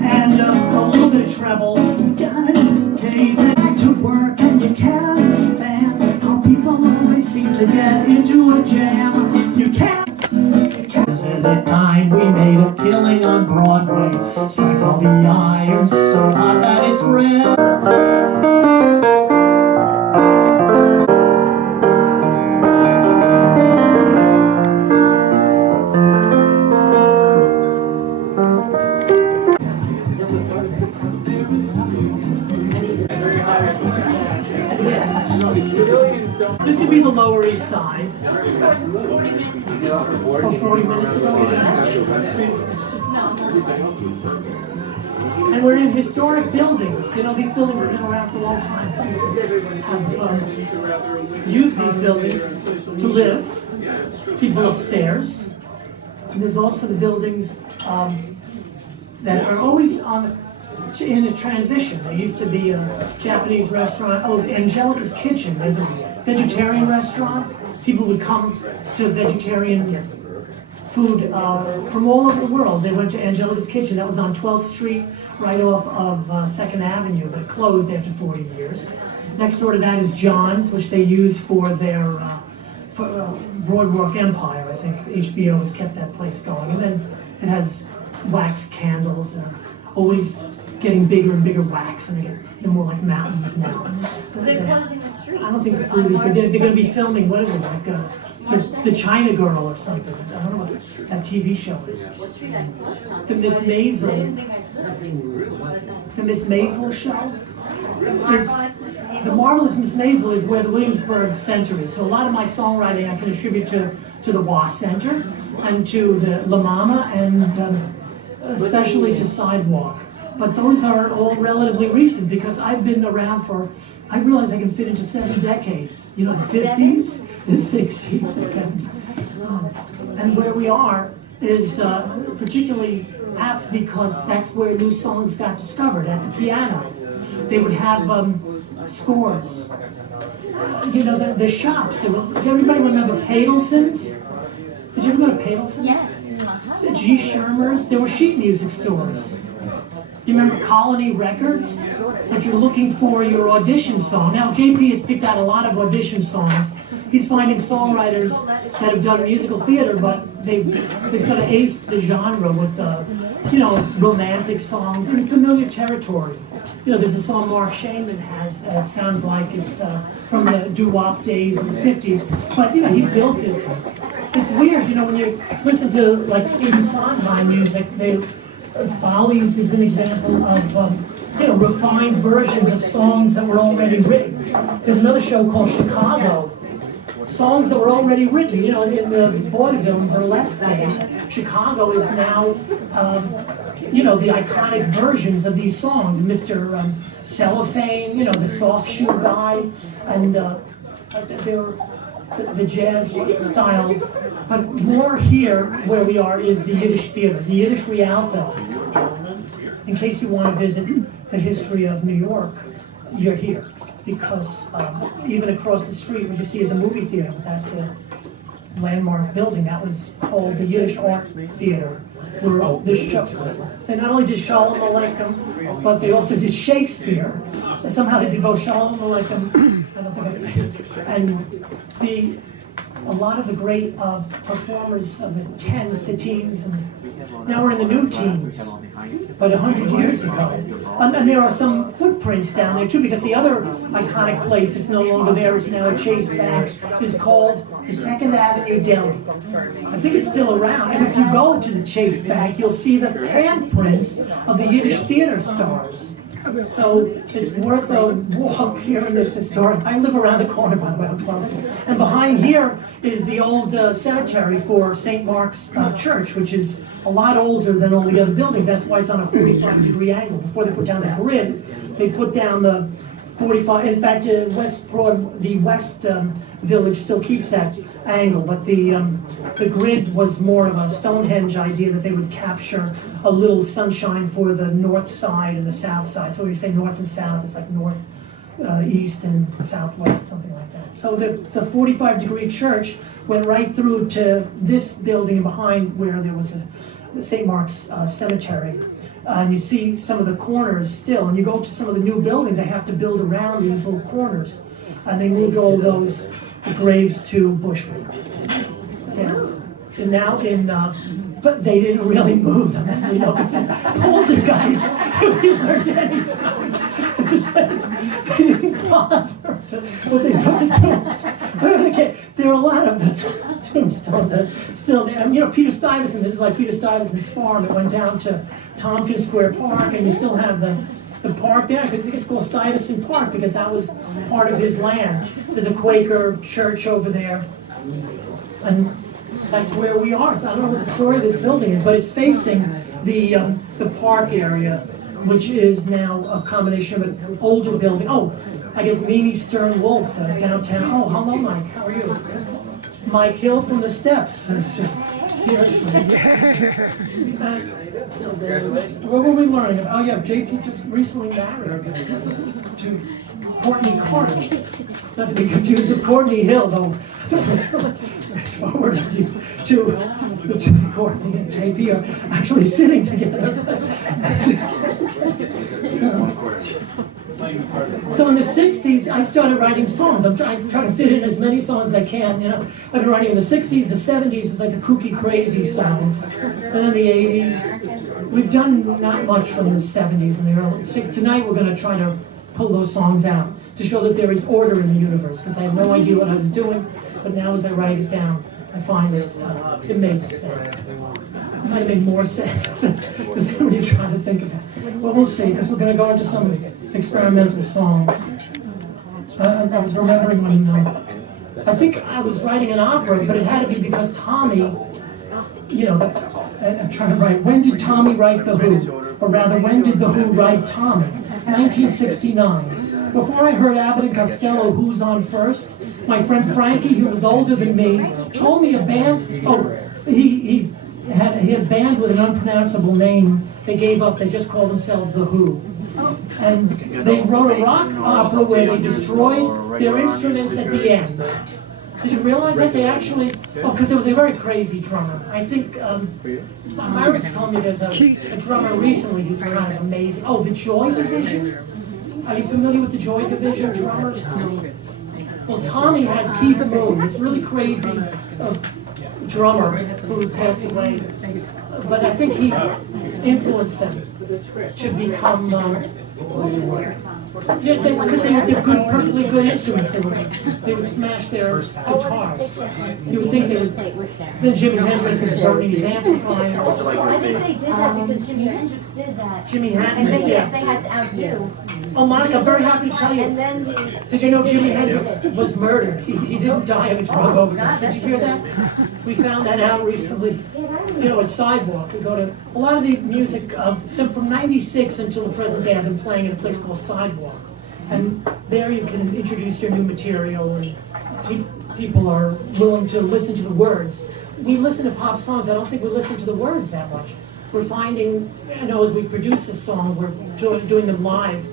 And a little bit of treble. Got it, case back to work, and you can't understand how people always seem to get into a jam. You can't. At the time we made a killing on Broadway, strike all the iron so hot that it's red. This could be the Lower East Side. 40 minutes ago. And we're in historic buildings. You know, these buildings have been around for a long time. Have used these buildings to live. People upstairs. And there's also the buildings that are always in a transition. There used to be a Japanese restaurant. Oh, Angelica's Kitchen. There's a vegetarian restaurant. People would come to vegetarian food from all over the world. They went to Angelica's Kitchen. That was on 12th Street, right off of 2nd Avenue, but it closed after 40 years. Next door to that is John's, which they use for their Boardwalk Empire. I think HBO has kept that place going. And then it has wax candles that are always getting bigger and bigger wax, and they're more like mountains now. They're closing the street. I don't think the food is good. They're going to be filming, what is it, like the China Girl or something. I don't know what that TV show is. What street I left on? The Miss Maisel. The Miss Maisel show. The Marvelous Miss Maisel is where the Williamsburg Center is. So a lot of my songwriting I can attribute to the WAS Center and to the La Mama and especially to Sidewalk. But those are all relatively recent because I've been around for, I realize I can fit into 7 decades. You know, the 50s, the 60s, the 70s. And where we are is particularly apt because that's where new songs got discovered, at the piano. They would have scores. You know, the shops. Did everybody remember Padelson's? Did you ever go to Padelson's? Yes. G. Shermer's. There were sheet music stores. You remember Colony Records? If you're looking for your audition song. Now, JP has picked out a lot of audition songs. He's finding songwriters that have done musical theater, but they sort of aced the genre with, you know, romantic songs in familiar territory. You know, there's a song Mark Shaman has that sounds like it's from the doo-wop days in the 50s, but, you know, he built it. It's weird, you know, when you listen to, like, Stephen Sondheim music, Follies is an example of, you know, refined versions of songs that were already written. There's another show called Chicago, songs that were already written. You know, in the vaudeville and burlesque days, Chicago is now, you know, the iconic versions of these songs. Mr. Cellophane, you know, the soft shoe guy, and they're the jazz style. But more here, where we are, is the Yiddish theater, the Yiddish Rialto. In case you want to visit the history of New York, you're here. Because even across the street, what you see is a movie theater. That's a landmark building. That was called the Yiddish Art Theater. Where this show, they not only did Shalom Aleichem, but they also did Shakespeare. And somehow they did both Shalom Aleichem, I don't think I can say it, and a lot of the great performers of the 10s, the teens, and now we're in the new teens, but 100 years ago. And there are some footprints down there too, because the other iconic place that's no longer there, it's now a Chase Bank, is called the 2nd Avenue Deli. I think it's still around, and if you go to the Chase Bank, you'll see the handprints of the Yiddish theater stars. So it's worth a walk here in this historic. I live around the corner, by the way, I'm 12. And behind here is the old cemetery for St. Mark's Church, which is a lot older than all the other buildings. That's why it's on a 45-degree angle. Before they put down the grid, they put down the 45. In fact, the West Village still keeps that angle, but the grid was more of a Stonehenge idea that they would capture a little sunshine for the north side and the south side. So when you say north and south, it's like north, east and southwest, something like that. So the 45-degree church went right through to this building behind where there was the St. Mark's Cemetery. And you see some of the corners still, and you go to some of the new buildings, they have to build around these little corners. And they moved all those graves to Bushwick. And now but they didn't really move them, as we know. Poltergeist, if we learned anything, is that they didn't bother. But they put the tombstones. There are a lot of the tombstones that are still there. And, Peter Stuyvesant, this is like Peter Stuyvesant's farm. It went down to Tompkins Square Park, and you still have the park there. I think it's called Stuyvesant Park because that was part of his land. There's a Quaker church over there, and that's where we are. So I don't know what the story of this building is, but it's facing the park area, which is now a combination of an older building. Oh, I guess Mimi Stern Wolf downtown. Oh, hello, Mike. How are you? Mike Hill from the Steps. It's just here. What were we learning about? Oh yeah, JP just recently married to Courtney Court. Not to be confused with Courtney Hill, though. Forward to Courtney and JP are actually sitting together. So in the 60s, I started writing songs. I'm trying to fit in as many songs as I can. I've been writing in the 60s, the 70s is like the kooky, crazy songs. And then the 80s. We've done not much from the 70s and the early 60s. Tonight we're going to try to pull those songs out to show that there is order in the universe, because I had no idea what I was doing, but now as I write it down, I find that it made sense. It might have made more sense because then when you try to think about it. Well, we'll see, because we're going to go into some experimental songs. I was remembering when, I think I was writing an opera, but it had to be because Tommy, I'm trying to write, when did Tommy write The Who? Or rather, when did The Who write Tommy? 1969. Before I heard Abbott and Costello, Who's on First, my friend Frankie, who was older than me, told me a band, he had a band with an unpronounceable name. They gave up, they just called themselves The Who. And they wrote a rock opera where they destroyed their instruments at the end. Did you realize that they actually, because there was a very crazy drummer. I think, Myron's told me there's a drummer recently who's kind of amazing. Oh, the Joy Division? Are you familiar with the Joy Division drummer? Well, Tommy has Keith Moon, this really crazy drummer who passed away. But I think he influenced them to become, because they're good, perfectly good instruments. They would smash their guitars. You would think they would. Then Jimi Hendrix was burning his amplifier. I think they did that because Jimi Hendrix did that. Jimi And Hendrix, they yeah. had to outdo. Oh, Monica, I'm very happy to tell you. And then Did you know Jimi Hendrix was murdered? He didn't die of a drug overdose. Did you hear that? We found that out recently. At Sidewalk. We go to a lot of the music from '96 until the present day. I've been playing in a place called Sidewalk, and there you can introduce your new material, and people are willing to listen to the words. We listen to pop songs. I don't think we listen to the words that much. We're finding, as we produce the song, we're doing them live.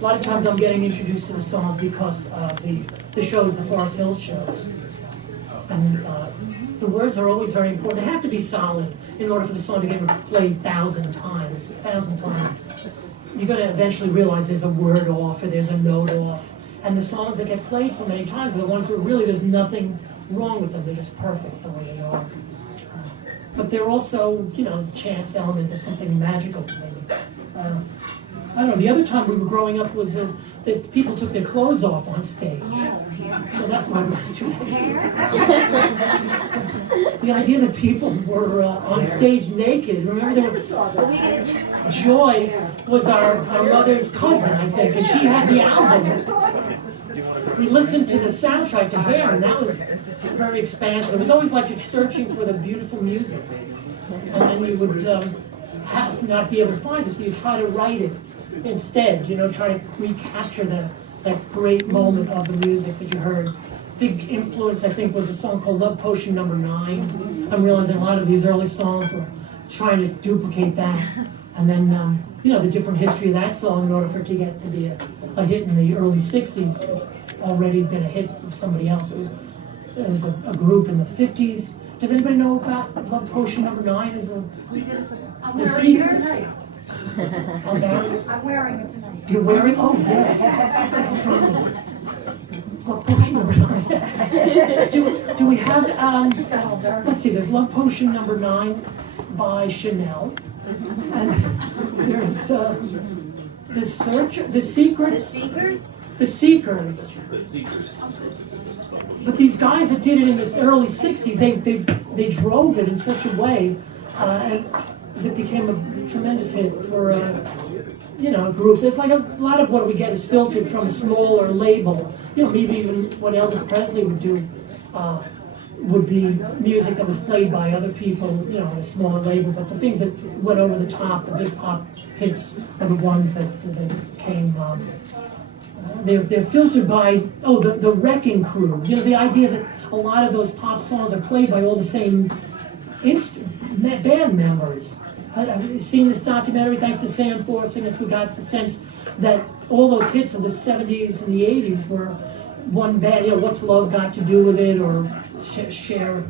A lot of times I'm getting introduced to the songs because the shows, the Forest Hills shows. And the words are always very important. They have to be solid in order for the song to get played 1,000 times. 1,000 times. You're going to eventually realize there's a word off or there's a note off. And the songs that get played so many times are the ones where really there's nothing wrong with them. They're just perfect the way they are. But they're also, there's a chance element. There's something magical maybe. I don't know, the other time we were growing up was that people took their clothes off on stage. So that's my the idea that people were on stage naked. Remember, Joy was our mother's cousin, I think, and she had the album. We listened to the soundtrack to Hair, and that was very expansive. It was always like you're searching for the beautiful music. And then you would not be able to find it, so you try to write it instead, try to recapture the that great moment of the music that you heard. Big influence, I think, was a song called Love Potion Number 9. I'm realizing a lot of these early songs were trying to duplicate that. And then, the different history of that song in order for it to get to be a hit in the early 60s has already been a hit for somebody else. There was a group in the 50s. Does anybody know about Love Potion Number 9? I'm wearing it tonight. I'm wearing it tonight. You're wearing? Oh, yes. That's from Love Potion Number 9. Do we have, let's see, there's Love Potion Number 9 by Chanel. And there's The Searcher, The Secrets. The Seekers. But these guys that did it in the early 60s, they drove it in such a way, and it became a tremendous hit for a group. It's like a lot of what we get is filtered from a smaller label. Maybe even what Elvis Presley would do would be music that was played by other people, on a smaller label. But the things that went over the top, the big pop hits, are the ones that came. They're filtered by the Wrecking Crew. The idea that a lot of those pop songs are played by all the same band members. I've seen this documentary, thanks to Sam forcing us. We got the sense that all those hits of the 70s and the 80s were one band. What's Love Got to Do with It, or Share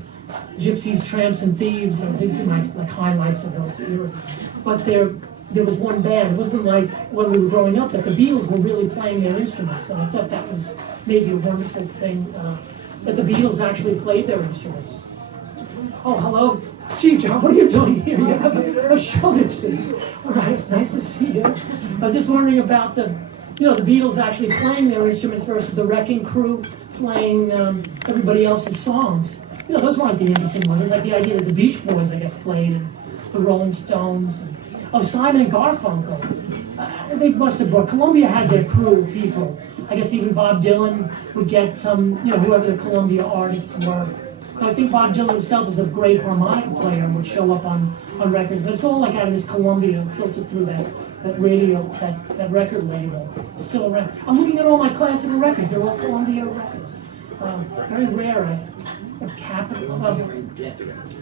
Gypsies, Tramps, and Thieves. These are my highlights of those eras. But there was one band. It wasn't like when we were growing up that the Beatles were really playing their instruments. And I thought that was maybe a wonderful thing, that the Beatles actually played their instruments. Oh, hello. Gee, John, what are you doing here? You have a show to do. All right, it's nice to see you. I was just wondering about the Beatles actually playing their instruments versus the Wrecking Crew playing everybody else's songs. Those weren't the interesting ones. It was like the idea that the Beach Boys, I guess, played, and the Rolling Stones. Simon and Garfunkel. They must have brought, Columbia had their crew of people. I guess even Bob Dylan would get some, whoever the Columbia artists were. I think Bob Dylan himself is a great harmonica player and would show up on records. But it's all like out of this Columbia, filtered through that radio, that record label. It's still around. I'm looking at all my classical records. They're all Columbia records. Very rare. Capital.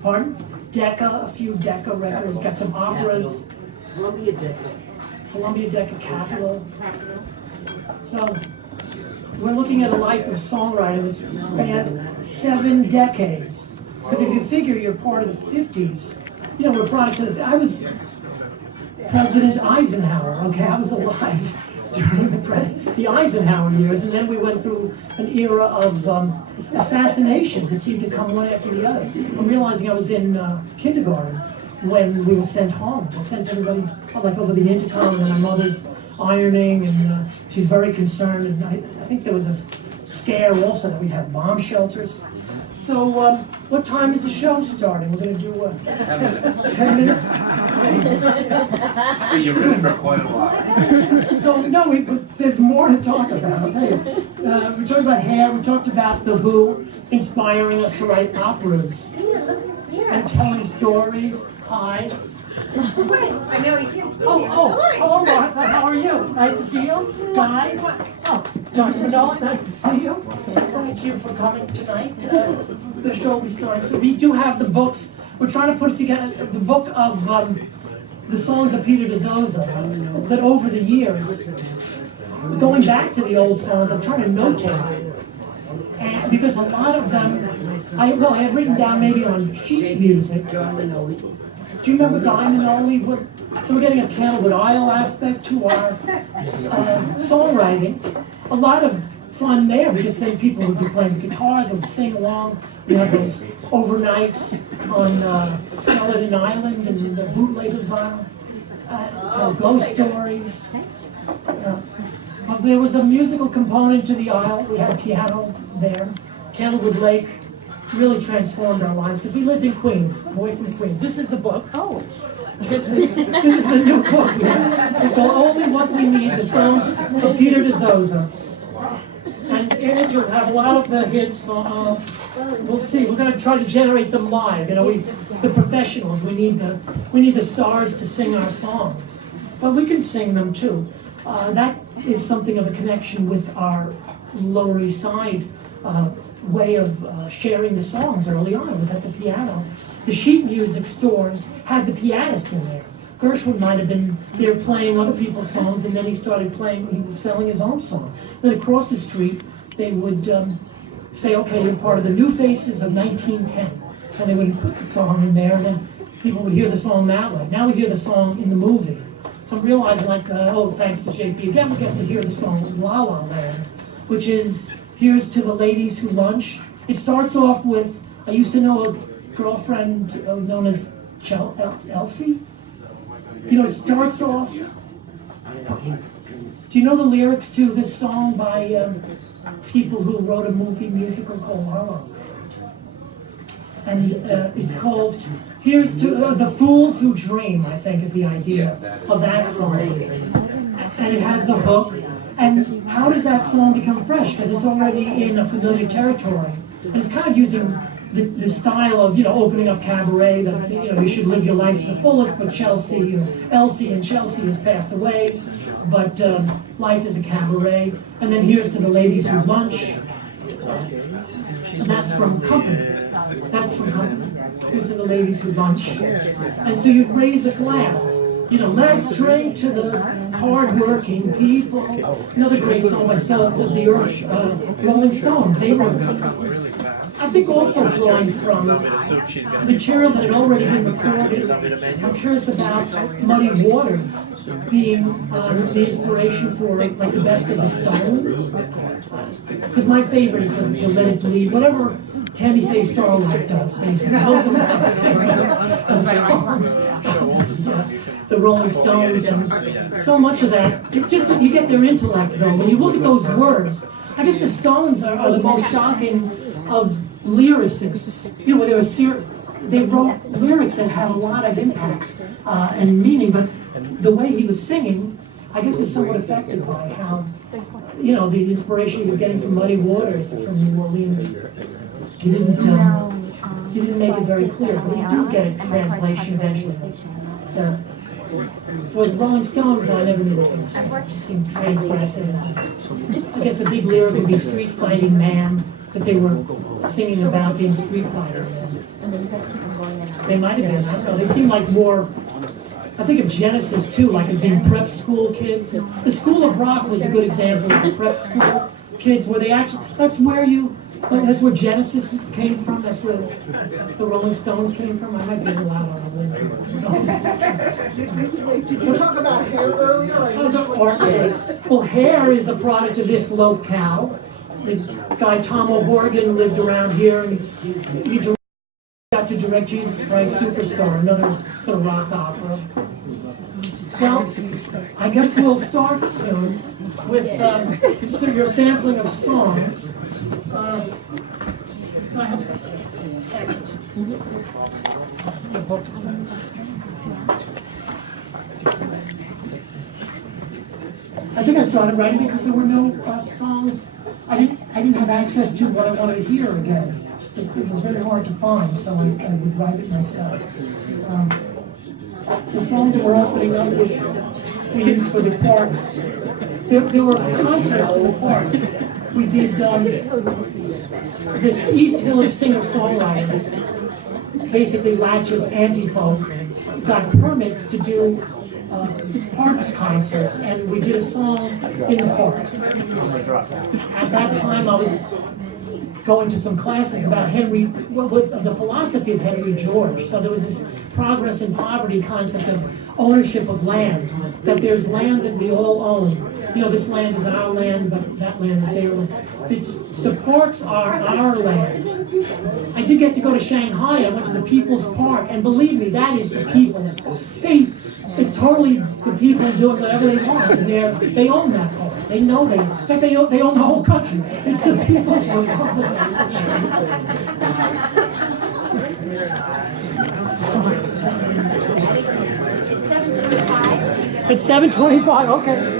Pardon? Decca, a few Decca records. Got some operas. Columbia Decca Capitol. So we're looking at a life of songwriting that's spanned 7 decades. Because if you figure you're part of the 50s, we're product of I was President Eisenhower. Okay, I was alive during the Eisenhower years, and then we went through an era of assassinations that seemed to come one after the other. I'm realizing I was in kindergarten when we were sent home. I sent everybody over the intercom, and my mother's ironing, and she's very concerned. And I think there was a scare also that we'd have bomb shelters. So what time is the show starting? We're going to do 10 minutes? You're ready for quite a while. So, no, there's more to talk about, I'll tell you. We talked about hair, we talked about The Who inspiring us to write operas and telling stories. Hi. Wait, I know you can't see me. Hello, Martha, how are you? Nice to see you. Guy. Oh, Dr. Manoli, nice to see you. Thank you for coming tonight. The show will be starting. So we do have the books. We're trying to put together the book of the songs of Peter Dizozza, that over the years, going back to the old songs, I'm trying to notate. And because a lot of them, I had written down maybe on sheet music. Do you remember Guy Manoli? So we're getting a Candlewood Isle aspect to our songwriting. A lot of fun there, because then people would be playing the guitars and would sing along. We have those overnights on Skeleton Island and the Bootlegger's Island. Tell ghost stories. But there was a musical component to the Isle. We had piano there. Candlewood Lake really transformed our lives, because we lived in Queens, away from Queens. This is the book. Oh. This is the new book we have. It's called Only What We Need, the songs of Peter Dizozza. And in it you'll have a lot of the hits. We'll see. We're going to try to generate them live. The professionals. We need the stars to sing our songs, but we can sing them too. That is something of a connection with our Lower East Side way of sharing the songs early on. It was at the piano. The sheet music stores had the pianist in there. Gershwin might have been there playing other people's songs, and then he started playing, he was selling his own songs. Then across the street, they would say, okay, you're part of the New Faces of 1910. And they would put the song in there, and then people would hear the song that way. Now we hear the song in the movie. So I'm realizing, like, oh, thanks to JP, again we get to hear the song La La Land, which is, here's to the ladies who lunch. It starts off with, I used to know a girlfriend known as Elsie. You know, it starts off, do you know the lyrics to this song by people who wrote a movie musical called La La Land? And it's called, here's to the fools who dream, I think is the idea of that song. And it has the hook. And how does that song become fresh? Because it's already in a familiar territory. And it's kind of using the style of, you know, opening up cabaret, that, you know, you should live your life to the fullest, but Elsie and Chelsea has passed away, but life is a cabaret. And then here's to the ladies who lunch. And that's from Company. That's from Company. Here's to the ladies who lunch. And so you raise a glass. You know, let's drink to the hard-working people. Another great song by Salt of the Earth, Rolling Stones. They wrote it. I think also drawing from material that had already been recorded. I'm curious about Muddy Waters being the inspiration for like the best of the Stones. Because my favorite is the Let It Bleed, whatever Tammy Faye Starlight does, basically. Those are my favorite songs. The Rolling Stones, and so much of that. It's just that you get their intellect, though. When you look at those words, I guess the Stones are the most shocking of lyricists. You know, they wrote lyrics that had a lot of impact and meaning, but the way he was singing, I guess, was somewhat affected by how, you know, the inspiration he was getting from Muddy Waters from New Orleans. He didn't make it very clear, but he did get a translation eventually. For the Rolling Stones, I never knew what they were saying. It just seemed transgressive. I guess a big lyric would be Street Fighting Man, that they were singing about being street fighters. They might have been, I don't know, they seem like more, I think of Genesis too, like as being prep school kids. The School of Rock was a good example of the prep school kids, where they actually, that's where Genesis came from, that's where the Rolling Stones came from. I might be allowed on a limb. Did you talk about hair earlier? Well, hair is a product of this locale. The guy Tom O'Horgan lived around here, and he got to direct Jesus Christ Superstar, another sort of rock opera. Well, I guess we'll start soon with your sampling of songs. So I have some text. I think I started writing because there were no songs. I didn't have access to what I wanted to hear again. It was very hard to find, so I would write it myself. The songs that we're opening up with we used for the parks. There were concerts in the parks. We did this East Village singer-songwriters, basically Latch's anti-folk, got permits to do parks concerts, and we did a song in the parks. At that time, I was going to some classes about the philosophy of Henry George. So there was this progress in poverty concept of ownership of land, that there's land that we all own. You know, this land is our land, but that land is their land. The parks are our land. I did get to go to Shanghai. I went to the People's Park, and believe me, that is the People's Park. It's totally the people doing whatever they want, and they own that park. They know in fact, they own the whole country. It's the People's Park. It's 7:25, okay.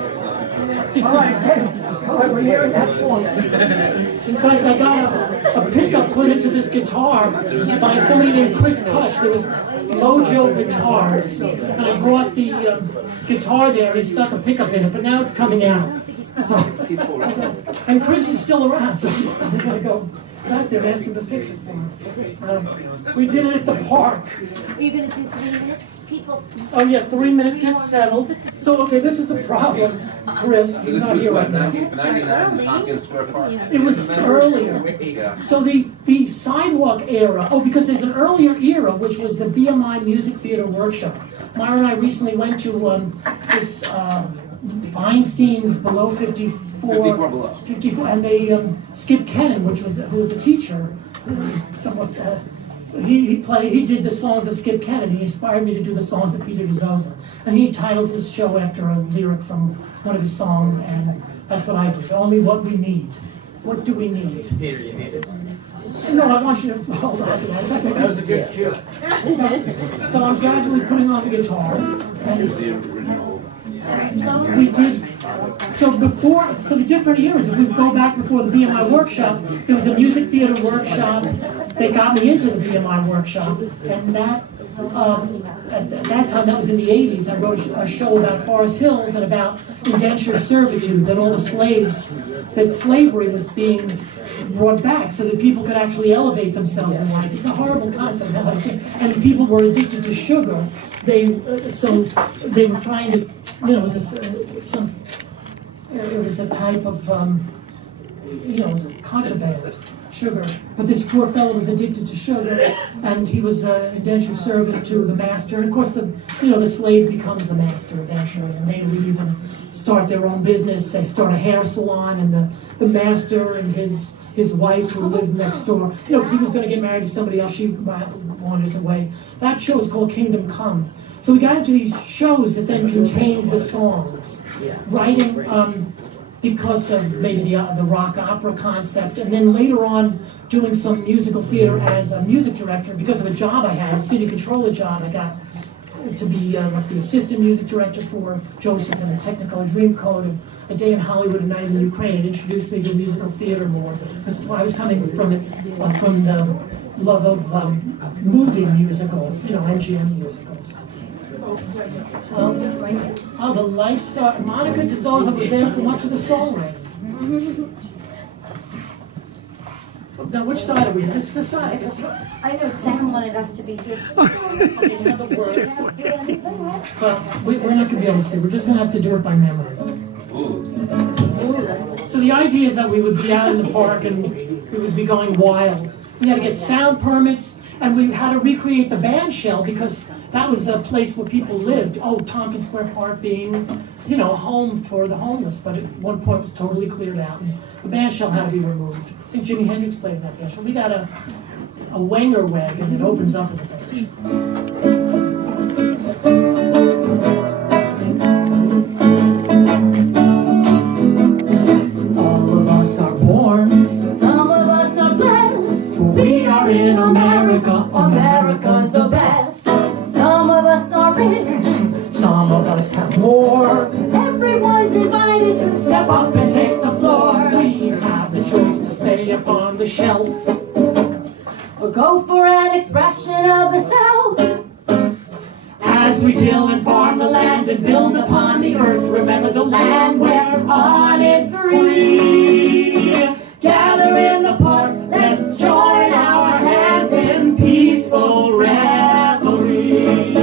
All right, we're here at that point. In fact, I got a pickup put into this guitar by somebody named Chris Kush. There was Mojo Guitars, and I brought the guitar there, and he stuck a pickup in it, but now it's coming out. So, and Chris is still around, so I'm gonna go back there and ask him to fix it for me. We did it at the park. Are you gonna do 3 minutes? People. Oh yeah, 3 minutes, get settled. So, okay, this is the problem, Chris, he's This not was here what, right now. 99 in Tompkins Square Park? It was earlier. Yeah. So the sidewalk era, because there's an earlier era, which was the BMI Music Theater Workshop. Myra and I recently went to this Feinstein's Below 54. 54 below. 54, and they, Skip Kennan, who was the teacher, somewhat, he did the songs of Skip Kennan. He inspired me to do the songs of Peter Dizozza. And he titles his show after a lyric from one of his songs, and that's what I did. Only what we need. What do we need? No, I want you to hold on to that. That was a good cue. So I'm gradually putting on the guitar, and The original. we did, so the different eras, if we go back before the BMI workshop, there was a music theater workshop that got me into the BMI workshop, and that, at that time, that was in the 80s, I wrote a show about Forest Hills and about indentured servitude, that all the slaves, that slavery was being brought back so that people could actually elevate themselves in life. It's a horrible concept, and people were addicted to sugar. So they were trying to, it was a type of, it was a contraband, sugar. But this poor fellow was addicted to sugar, and he was indentured servant to the master. And of course, the slave becomes the master eventually, and they leave and start their own business. They start a hair salon, and the master and his wife who lived next door, because he was going to get married to somebody else, she wandered away. That show is called Kingdom Come. So we got into these shows that then contained the songs, writing because of maybe the rock opera concept, and then later on doing some musical theater as a music director because of a job I had, a city controller job. I got to be like the assistant music director for Joseph and the Technicolor Dreamcoat. A Day in Hollywood, A Night in the Ukraine. It introduced me to musical theater more. Because I was coming from it, from the love of movie musicals, MGM musicals. So, the lights are. Monica Dizozza was there for much of the songwriting. Now, which side are we? Is this the side? I guess. I know Sam wanted us to be here. In other words, well, we're not going to be able to see. We're just going to have to do it by memory. So the idea is that we would be out in the park and we would be going wild. We had to get sound permits, and we had to recreate the band shell because that was a place where people lived. Oh, Tompkins Square Park being, a home for the homeless, but at one point it was totally cleared out, and the band shell had to be removed. I think Jimi Hendrix played in that band shell. We got a Wenger wagon that opens up as a band shell. In America, America's the best. Some of us are rich, some of us have more. everyone's invited to Step up and take the floor. We have the choice to stay up on the shelf or go for an expression of the self. as we till and farm the land and build upon the earth. Remember the land where on is free. Gather in the park, let's join our hands in peaceful revelry.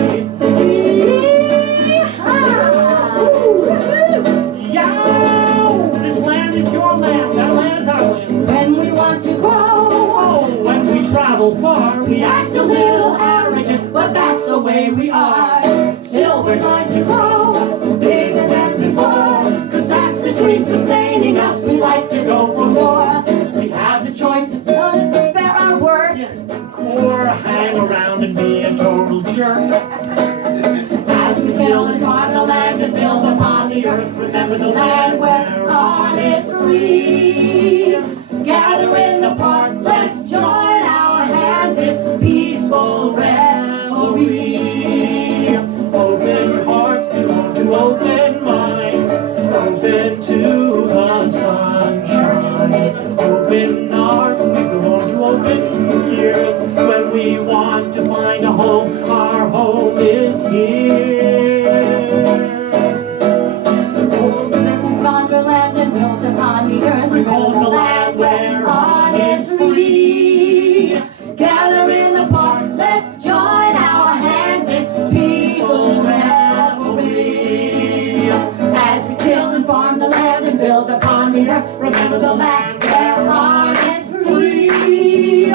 Yow! This land is your land, that land is our land. When we want to grow, Oh, when we travel far, we act a little arrogant, but that's the way we are. Still we're going to grow, bigger than before, 'cause that's the dream sustaining us. We like to go for more. We have the choice to spare our work. yes, or hang around and be a total jerk. As we till and farm the land and build upon the earth, remember the land where on is free. Gather in the park, let's join our hands in peaceful revelry. Open hearts belong to open minds, open to the sunshine. Open hearts belong to open ears. When we want to find a home, our home is here. Wanderland and their heart is free.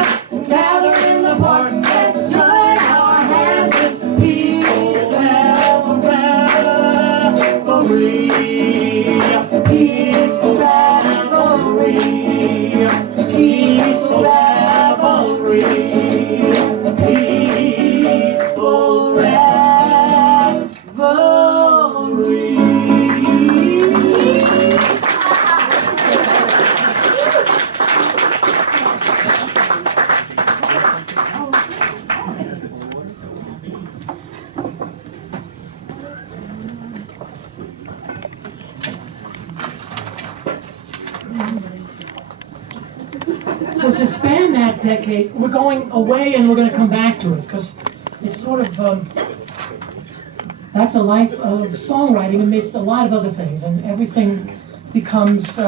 Gather in the park, let's join our hands in peaceful revelry. Peaceful revelry. Peaceful revelry. Peaceful revelry. So to span that decade, we're going away and we're going to come back to it because it's sort of, that's a life of songwriting amidst a lot of other things, and everything becomes,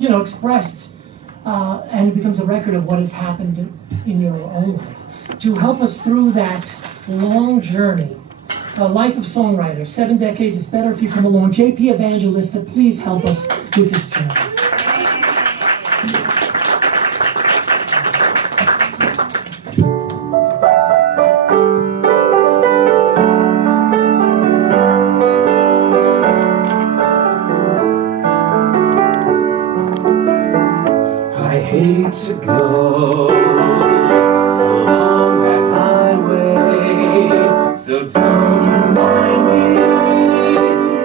expressed and it becomes a record of what has happened in your own life. To help us through that long journey, a life of songwriter, 7 decades, it's better if you come along. JP Evangelista, please help us with this journey. To go along that highway, so don't remind me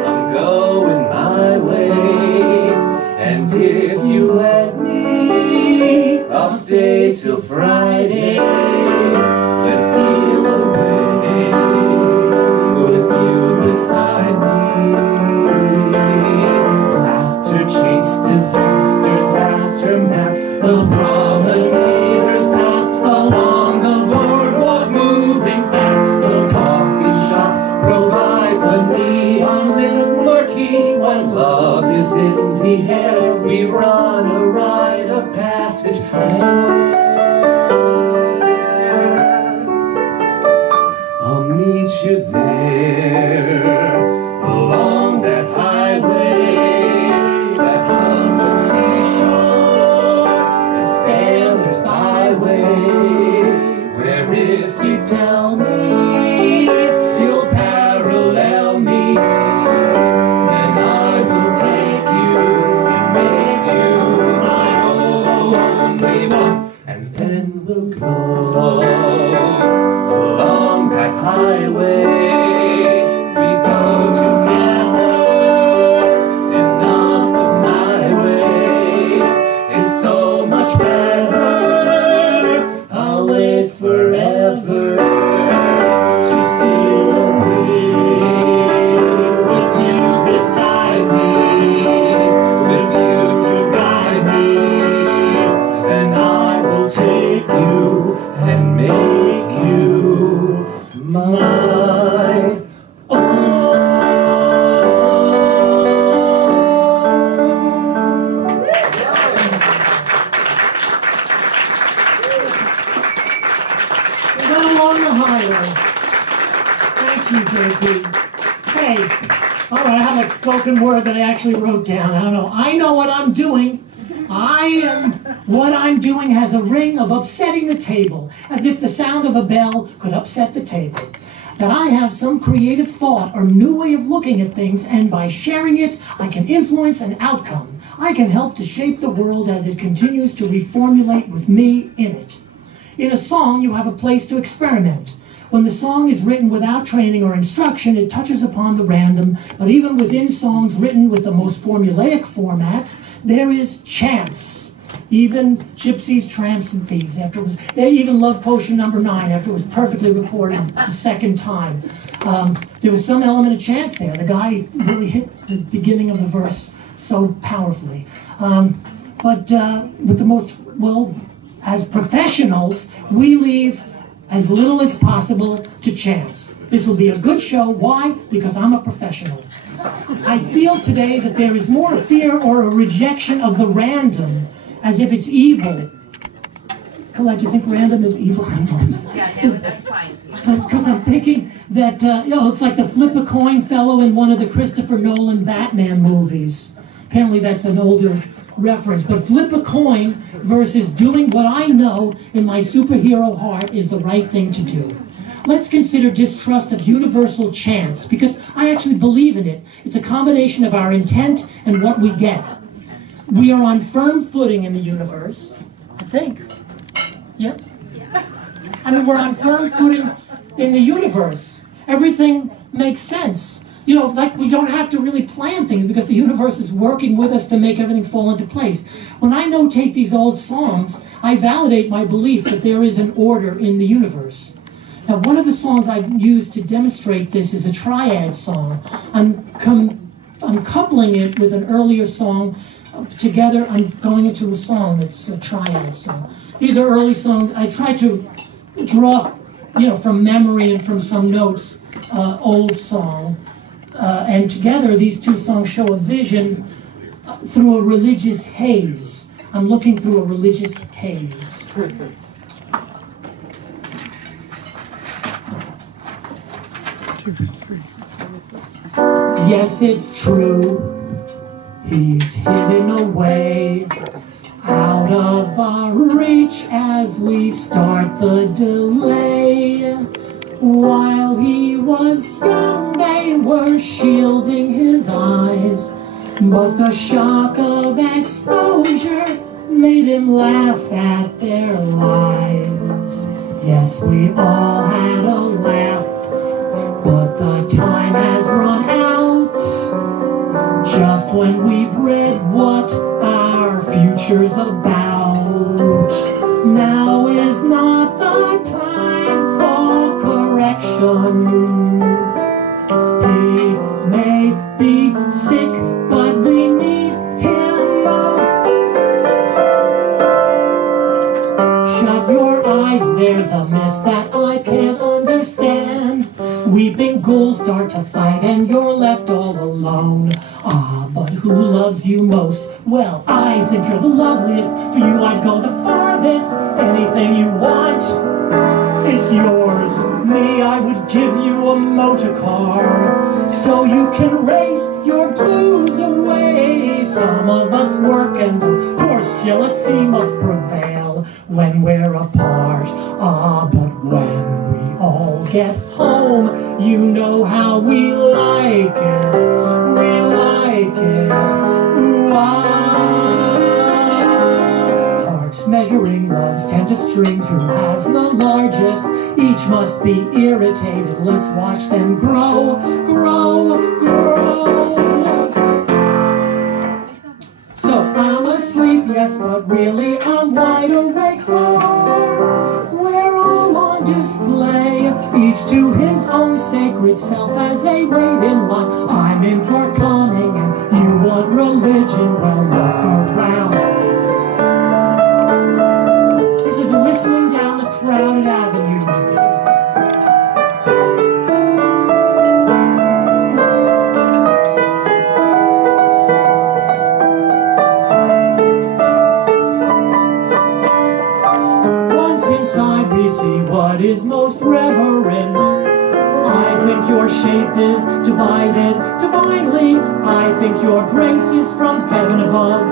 I'm going my way. And if you let me, I'll stay till Friday, just steal away with you beside me. Laughter, chase, disasters, aftermath, the promenader's path along the boardwalk, moving fast. The coffee shop provides a neon lit marquee. When love is in the air, we run a rite of passage there. I'll meet you there along that highway that hugs the seashore, sailor's byway, where if you tell me you'll parallel me, then I will take you and make you my only one. And then we'll go along that highway, we go together, enough of my way, it's so much better. I'll wait forever to steal away with you beside me, with you to guide me. Then I will take you and make you my own. Along the highway. Thank you, JP. Hey, all right, I have a spoken word that I actually wrote down. I don't know. I know what I'm doing. What I'm doing has a ring of upsetting the table, as if the sound of a bell could upset the table. That I have some creative thought or new way of looking at things, and by sharing it, I can influence an outcome. I can help to shape the world as it continues to reformulate with me in it. In a song, you have a place to experiment. When the song is written without training or instruction, it touches upon the random, but even within songs written with the most formulaic formats, there is chance. Even Gypsies, Tramps, and Thieves, they even loved Potion Number 9 after it was perfectly recorded the second time. There was some element of chance there. The guy really hit the beginning of the verse so powerfully. But with the most, as professionals, we leave as little as possible to chance. This will be a good show. Why? Because I'm a professional. I feel today that there is more fear or a rejection of the random, as if it's evil. Colette, do you think random is evil? Yeah, that's fine. Because I'm thinking that, it's like the flip a coin fellow in one of the Christopher Nolan Batman movies. Apparently that's an older reference. But flip a coin versus doing what I know in my superhero heart is the right thing to do. Let's consider distrust of universal chance, because I actually believe in it. It's a combination of our intent and what we get. We are on firm footing in the universe, I think. Yep. I mean, we're on firm footing in the universe. Everything makes sense. You know, like we don't have to really plan things because the universe is working with us to make everything fall into place. When I notate these old songs, I validate my belief that there is an order in the universe. Now, one of the songs I've used to demonstrate this is a triad song. I'm coupling it with an earlier song. Together, I'm going into a song that's a triad song. These are early songs. I try to draw, from memory and from some notes, old song. And together, these two songs show a vision through a religious haze. I'm looking through a religious haze. Yes, it's true, he's hidden away out of our reach as we start the delay. While he was young, they were shielding his eyes, but the shock of exposure made him laugh at their lies. Yes, we all had a laugh, but the time has run out. Just when we've read what our future's about. Now is not the time for correction. He may be sick, but we need him. Shut your eyes, there's a mist that I can't understand. Weeping ghouls start to fight and you're left all alone. Ah, but who loves you most? Well, I think you're the loveliest. For you I'd go the farthest. Anything you want, it's yours. Me, I would give you a motor car so you can race your blues away. Some of us work and of course jealousy must prevail when we're apart. Ah, but when we all get home, you know how we like it. We like it. Ooh, ah. Hearts measuring love's tender strings. Who has the largest? Each must be irritated. Let's watch them grow, grow, grow. So I'm asleep, yes, but really I'm wide awake for we're all on display, each to his own sacred self as they wait in line. I'm in for coming and you want religion, well look around. This is whistling down the crowded avenue. Inside we see what is most reverent. I think your shape is divided divinely. I think your grace is from heaven above.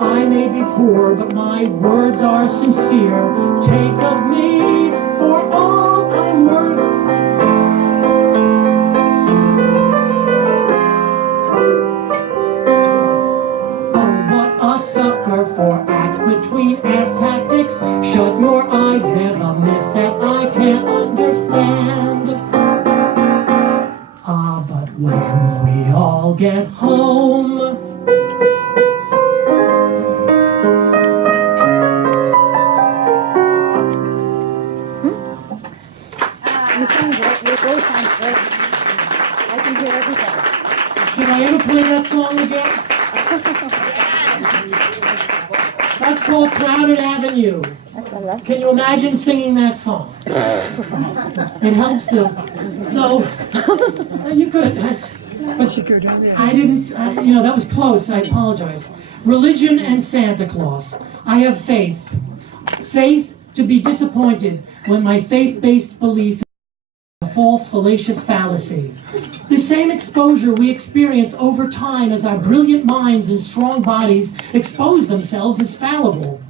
I may be poor, but my words are sincere. Take of me for all I'm worth. Oh, what a sucker for acts between ass tactics. Shut your eyes, there's a mist that I can't understand. Ah, but when we all get home, You sound great. Your voice sounds great. I can hear everything. should I ever play that song again? That's called Crowded Avenue. That's a lot. Can you imagine singing that song? It helps to. So, you could. I didn't, that was close. I apologize. Religion and Santa Claus. I have faith. Faith to be disappointed when my faith-based belief is false, fallacious fallacy. The same exposure we experience over time as our brilliant minds and strong bodies expose themselves is fallible.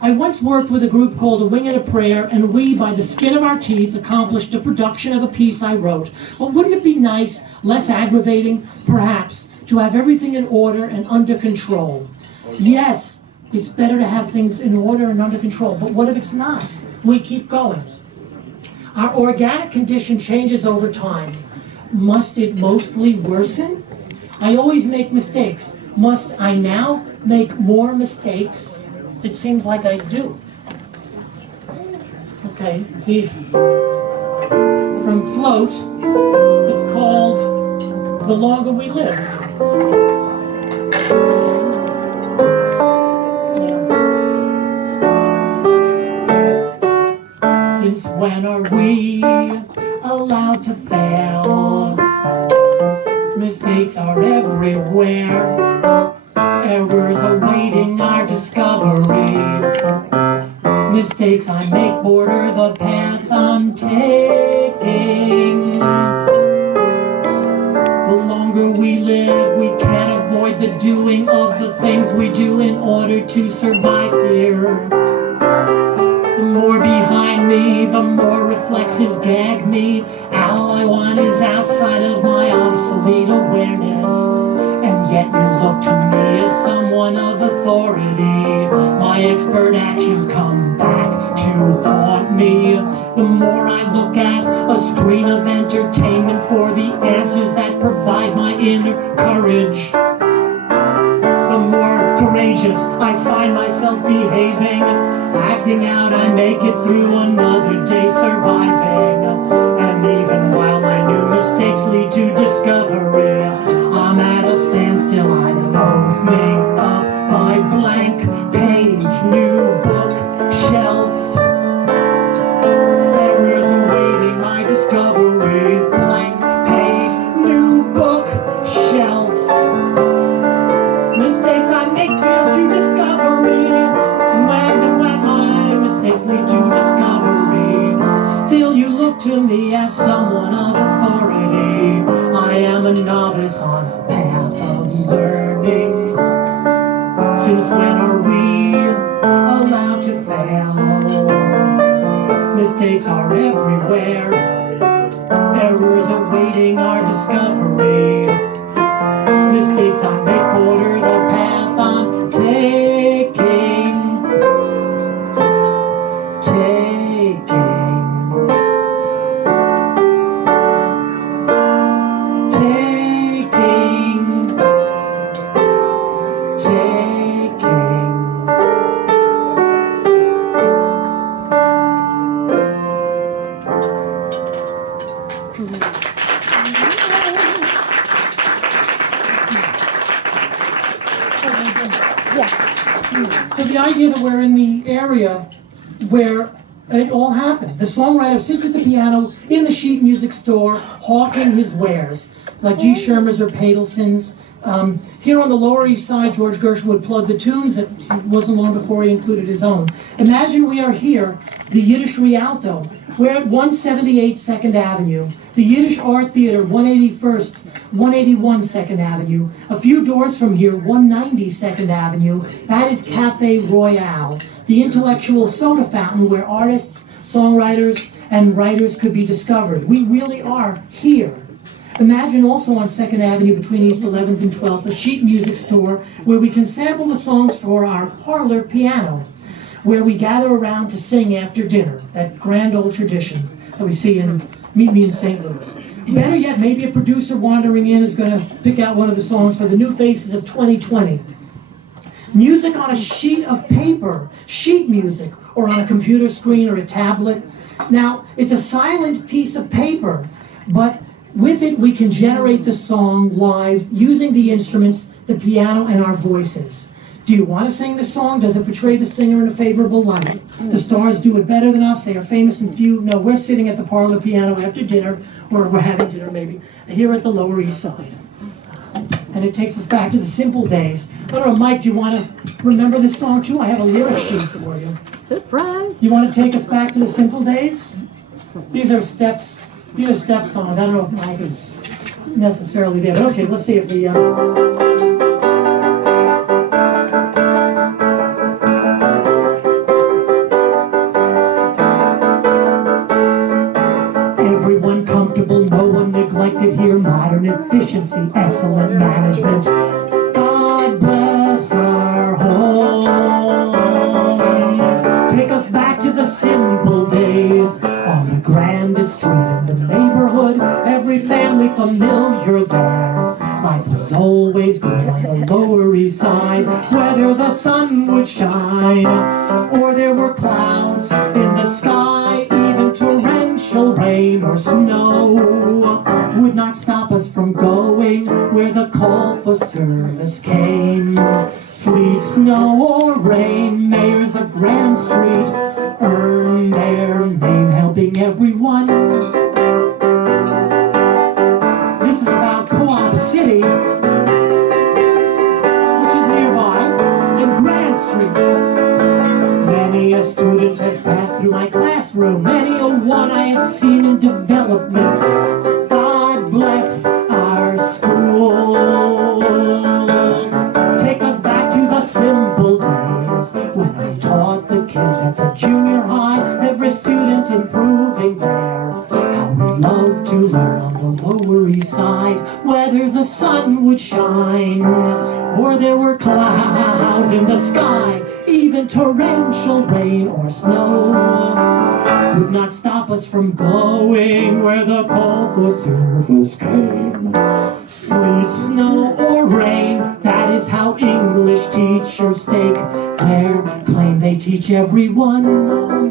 I once worked with a group called A Wing and a Prayer, and we, by the skin of our teeth, accomplished the production of a piece I wrote. But wouldn't it be nice, less aggravating, perhaps, to have everything in order and under control? Yes, it's better to have things in order and under control, but what if it's not? We keep going. Our organic condition changes over time. Must it mostly worsen? I always make mistakes. Must I now make more mistakes? It seems like I do. Okay, see, from Float, it's called The Longer We Live. Yeah. Since when are we allowed to fail? Mistakes are everywhere. Errors awaiting our discovery. Mistakes I make border the path I'm taking. The longer we live, we can't avoid the doing of the things we do in order to survive here. The more behind me, the more reflexes gag me. All I want is outside of my obsolete awareness. And yet you look to me as someone of authority. My expert actions come back to haunt me. The more I look at a screen of entertainment for the answers that provide my inner courage, the more courageous I find myself behaving. Acting out, I make it through another day surviving. And even while my new mistakes lead to discovery, I'm at a standstill. I am opening up my blank page, new bookshelf. Errors awaiting my discovery. Blank page, new bookshelf. Mistakes I make lead to discovery. And when my mistakes lead to discovery, still you look to me as someone of authority. I am a novice on a path of learning. Since when are we allowed to fail? Mistakes are everywhere. Errors awaiting our discovery. Mistakes I make border the path I'm taking. So the idea that we're in the area where it all happened. The songwriter sits at the piano in the sheet music store, hawking his wares, like G. Schirmer's or Padelson's. Here on the Lower East Side, George Gershwin would plug the tunes that it wasn't long before he included his own. Imagine we are here, the Yiddish Rialto. We're at 178 2nd Avenue, the Yiddish Art Theater, 181st, 181 2nd Avenue. A few doors from here, 190 2nd Avenue, that is Cafe Royale, the intellectual soda fountain where artists, songwriters, and writers could be discovered. We really are here. Imagine also on 2nd Avenue between East 11th and 12th, a sheet music store where we can sample the songs for our parlor piano, where we gather around to sing after dinner, that grand old tradition that we see in Meet Me in St. Louis. Better yet, maybe a producer wandering in is going to pick out one of the songs for the new faces of 2020. Music on a sheet of paper, sheet music, or on a computer screen or a tablet. Now, it's a silent piece of paper, but with it we can generate the song live using the instruments, the piano, and our voices. Do you want to sing the song? Does it portray the singer in a favorable light? The stars do it better than us. They are famous and few. No, we're sitting at the parlor piano after dinner, or we're having dinner maybe, here at the Lower East Side. And it takes us back to the simple days. I don't know, Mike, do you want to remember this song too? I have a lyric sheet for you. Surprise! You want to take us back to the simple days? These are steps These are step songs. I don't know if Mike is necessarily there. But okay, let's see if the... Everyone comfortable, no one neglected here. Modern efficiency, excellent management. God bless our home. Take us back to the simple days on the grandest street in the neighborhood. Every family familiar there. Life was always good on the Lower East Side, whether the sun would shine or there were clouds in the sky. Even torrential rain or snow would not stop us from going where the call for service came. Sleet, snow, or rain, mayors of Grand Street earned their name, helping everyone. This is about Co-op City, which is nearby, and Grand Street. Many a student has passed through my classroom, many a one I have seen in development. God bless our schools. Take us back to the simple days when I taught the kids at the junior high, every student improving there. How we love to learn on the Lower East Side, whether the sun would shine or there were clouds in the sky. Even torrential rain or snow would not stop us from going where the call for service came. Sleet, snow, or rain, that is how English teachers stake their claim. They teach everyone.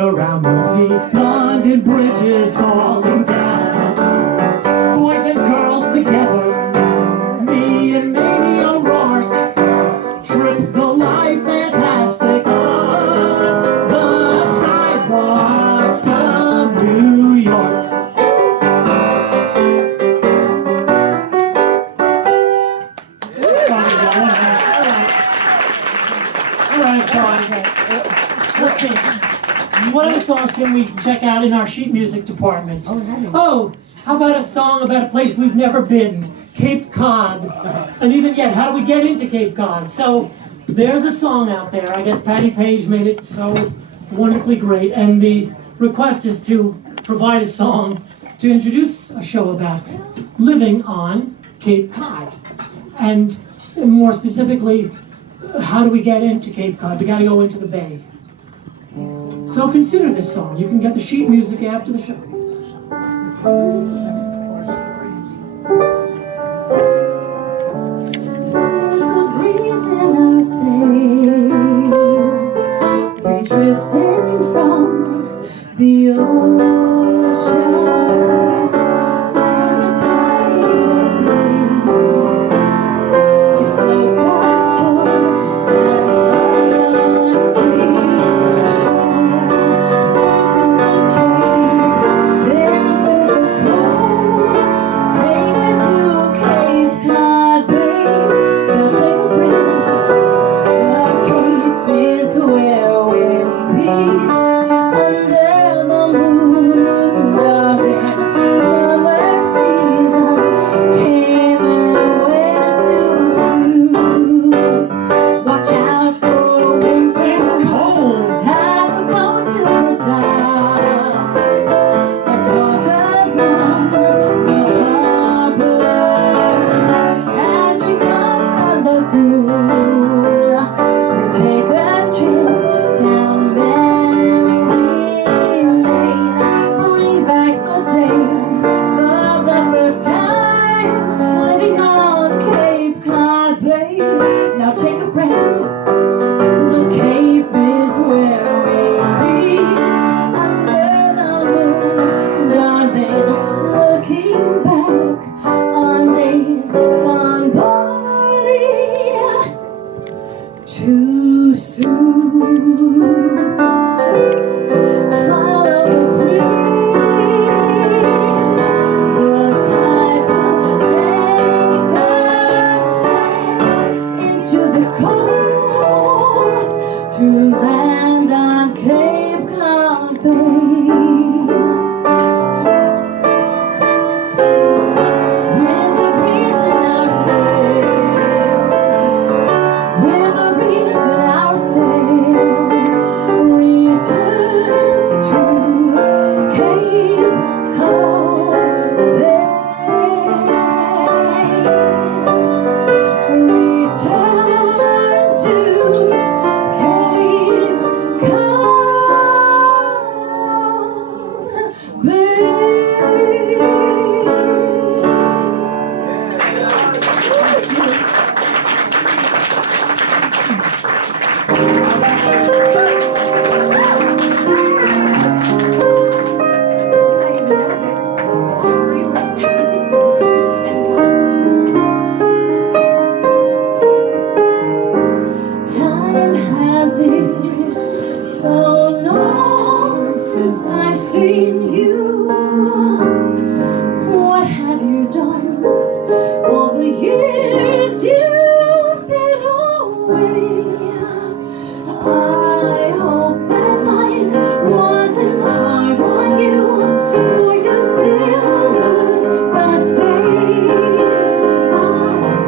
Around Moree, London bridges falling down. Boys and girls together, me and maybe O'Rourke, trip the life fantastic on the sidewalks of New York. All right, Sean. Let's see. What other songs can we check out in our sheet music department? Oh, how about a song about a place we've never been, Cape Cod. And even yet, how do we get into Cape Cod? So there's a song out there. I guess Patty Page made it so wonderfully great. And the request is to provide a song to introduce a show about living on Cape Cod. And more specifically, how do we get into Cape Cod? We got to go into the bay. So consider this song. You can get the sheet music after the show. The breeze in our sail, we drifting from the ocean. As the tides ascend, it floats us toward the street shore. Circle the cape into the cold. Take me to Cape Cod Bay. Now take a breath. The Cape is where we meet under the moon, darling. Summer season came and went too soon. Watch out for winter. It's cold. Time to go to the dock. Let's walk along the harbor as we cross the lagoon. We take a trip down memory lane, bring back the day of the first time living on Cape Cod Bay. Now take a breath. The Cape is where we meet under the moon, darling. Looking back on days gone by too soon. Follow the breeze. seen you. What have you done all the years you've been away? I hope that mine wasn't hard on you, for you still look the same. I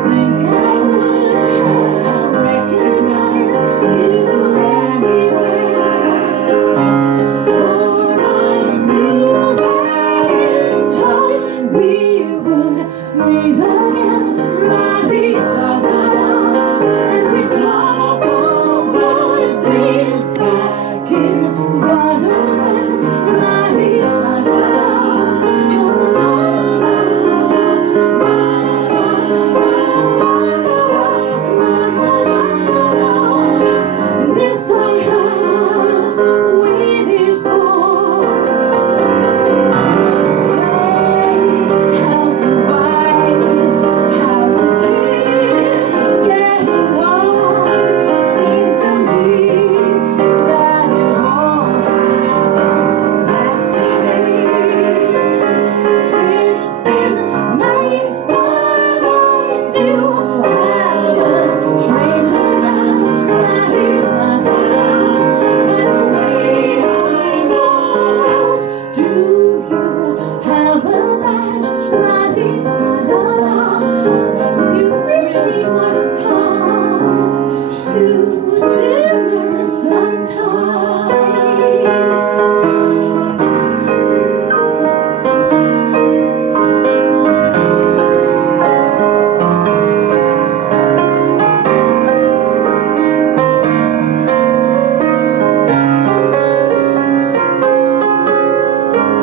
think I would have recognized you anywhere, for I knew that in time we would meet again. La-dee-da-da-da. And we talk about days back in Guadeloupe. This I have waited for. Say, how's the wife? How's the kids getting on? Seems to me that it all happened yesterday. It's been nice, but I do have a train to catch. By the way I'm out, do you have a match? La-dee-da-da-da. You really must come to dinner sometime.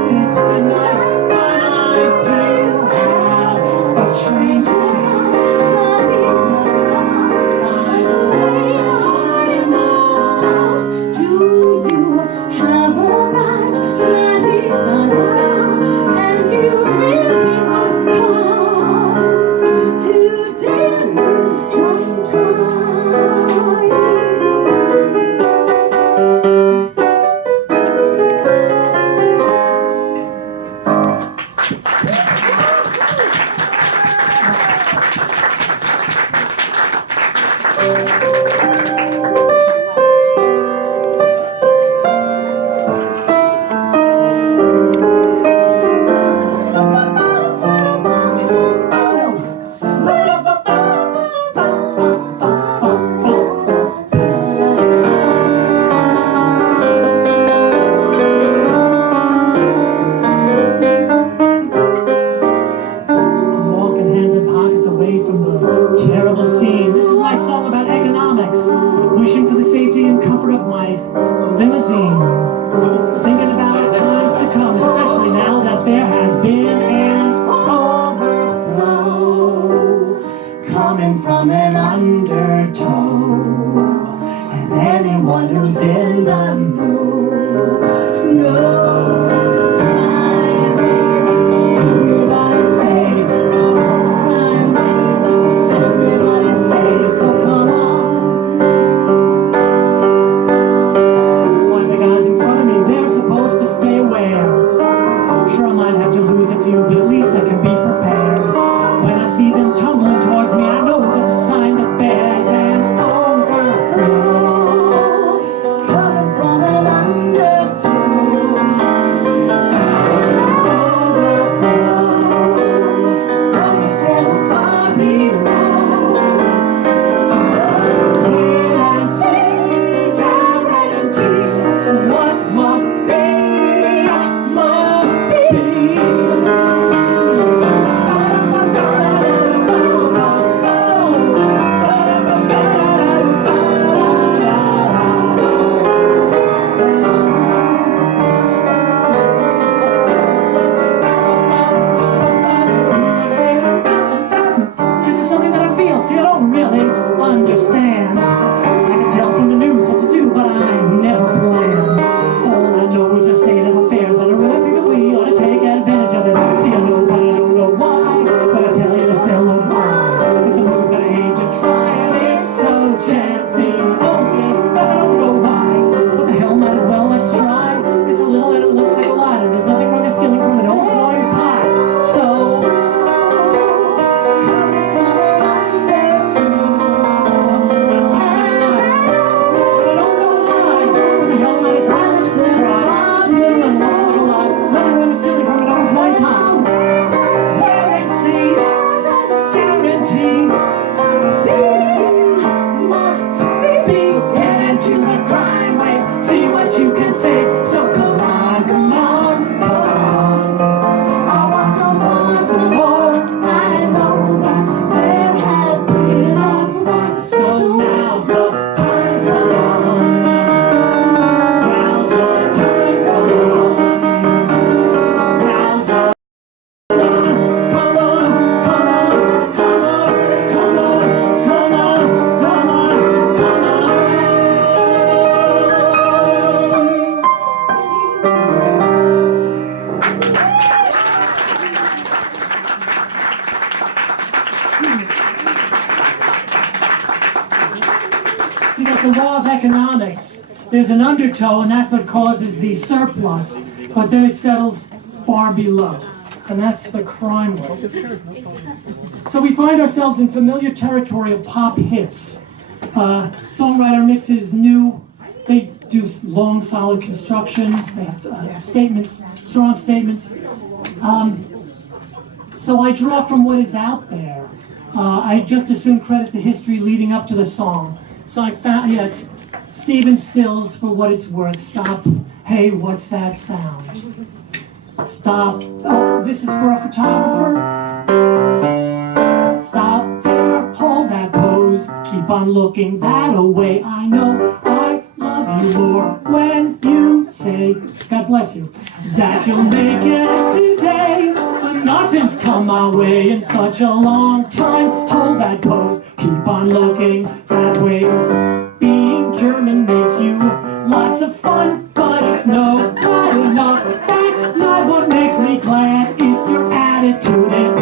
It's been nice, but I do have a train to catch. By the way I'm out, do you have a match? La-dee-da-da. And you really must come to dinner sometime. I'm walking hands in pockets away from the terrible scene. This is my song about economics, wishing for the safety and comfort of my limousine, thinking about times to come, especially now that there has been an overflow coming from an undertow, and anyone who's in the know knows. Everybody's safe, everybody's safe, so come on. Why the guys in front of me, they're supposed to stay where? Sure, I might have to lose a few, but at least I can be prepared. When I see them tumbling towards me, I know it's a sign that there's an overflow coming from an undertow. law of economics, there's an undertow, and that's what causes the surplus, but then it settles far below, and that's the crime rate. So we find ourselves in familiar territory of pop hits. Songwriter mixes new, they do long, solid construction, they have statements, strong statements. So I draw from what is out there. I just assume credit the history leading up to the song. So I found, it's Stephen Stills, For What It's Worth. Stop, hey, what's that sound? Stop, oh, this is for a photographer. Stop there, hold that pose. Keep on looking that away. I know I love you more when you say, God bless you, that you'll make it today. But nothing's come my way in such a long time. Hold that pose, keep on looking that way. Being German makes you lots of fun, but it's not enough. That's not what makes me glad. It's your attitude, it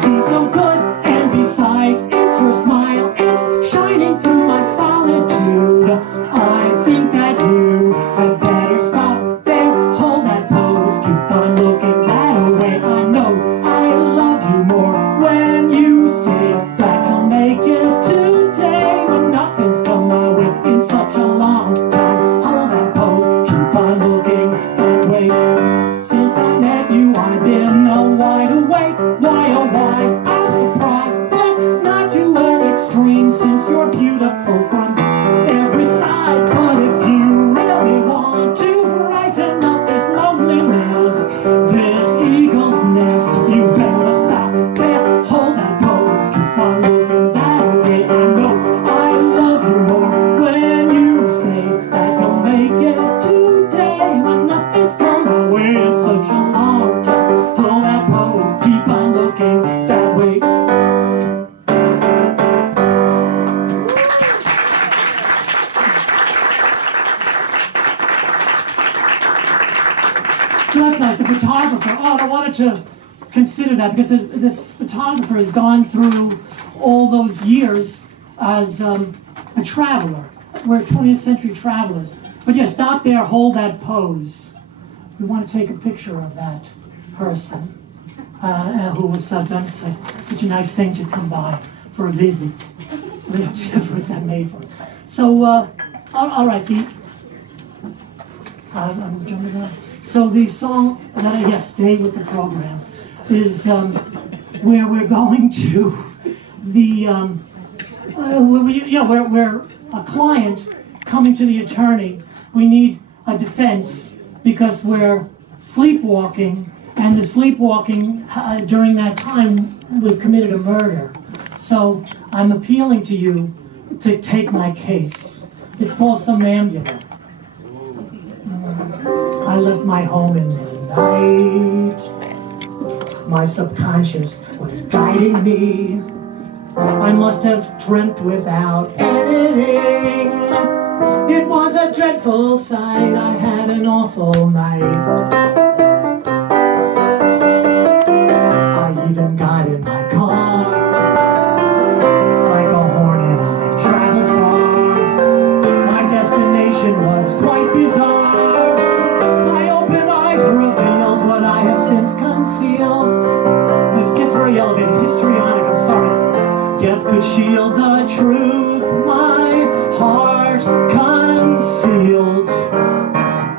seems so good. And besides, it's your smile, it's shining through my solitude. I think that you had better stop there. Hold that pose, keep on looking that away. I know I love you more when you say that you'll make it today. But nothing's come my way in such a long time. Hold that pose, keep on looking that way. Since I met you, I've been wide awake. Why, oh why, I'm surprised, but not to an extreme. Since you're beautiful from every side. But if you really want to brighten up this loneliness, this eagle's nest, you better stop there. Hold that pose, keep on looking that way. I know I love you more when you say that you'll make it today. But nothing's come my way in such a long time. Hold that pose, keep on looking that way. So that's nice. The photographer. Oh, I wanted to consider that because this photographer has gone through all those years as a traveler. We're 20th century travelers. But yeah, stop there, hold that pose. We want to take a picture of that person who was done such a nice thing to come by for a visit. Which was that made for? So, all right. I'm jumping around. So the song that stay with the program is where we're going to the we're a client coming to the attorney. We need a defense because we're sleepwalking, and the sleepwalking during that time we've committed a murder. So I'm appealing to you to take my case. It's called Somnambular. I left my home in the night. My subconscious was guiding me. I must have dreamt without editing. It was a dreadful sight. I had an awful night. I even got in my car. Like a hornet, I traveled far. My destination was quite bizarre. My open eyes revealed what I have since concealed. This gets very elevated, histrionic, I'm sorry. Death could shield the truth my heart concealed.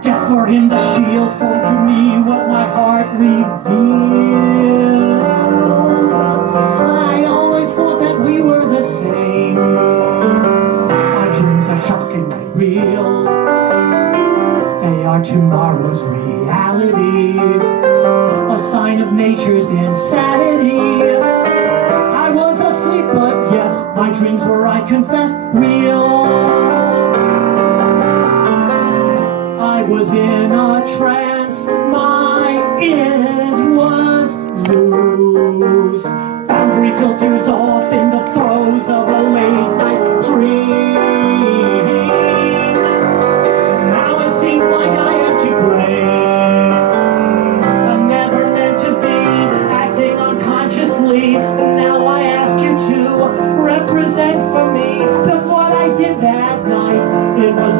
Death for him the shield, for to me what my heart revealed. I always thought that we were the same. My dreams are shockingly real. They are tomorrow's reality, a sign of nature's insanity. I was asleep, but yes, my dreams were, I confess, real. I was in a trance, my id was loose. Boundary filters off in the throes of a late night dream. Now it seems like I am to blame. I never meant to be acting unconsciously. Now I ask you to represent for me that what I did that night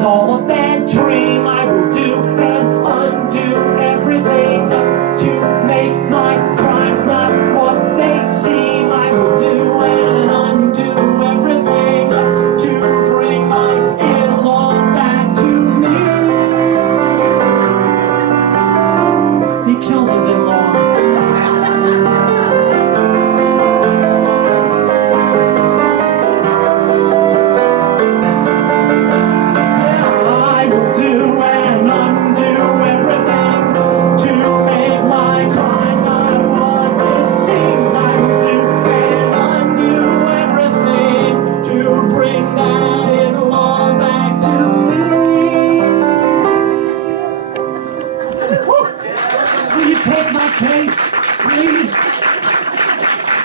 all a bad dream. I will do and undo everything to make my crimes not what they seem. I will do and undo everything to bring my in-law back to me. He killed his in-law.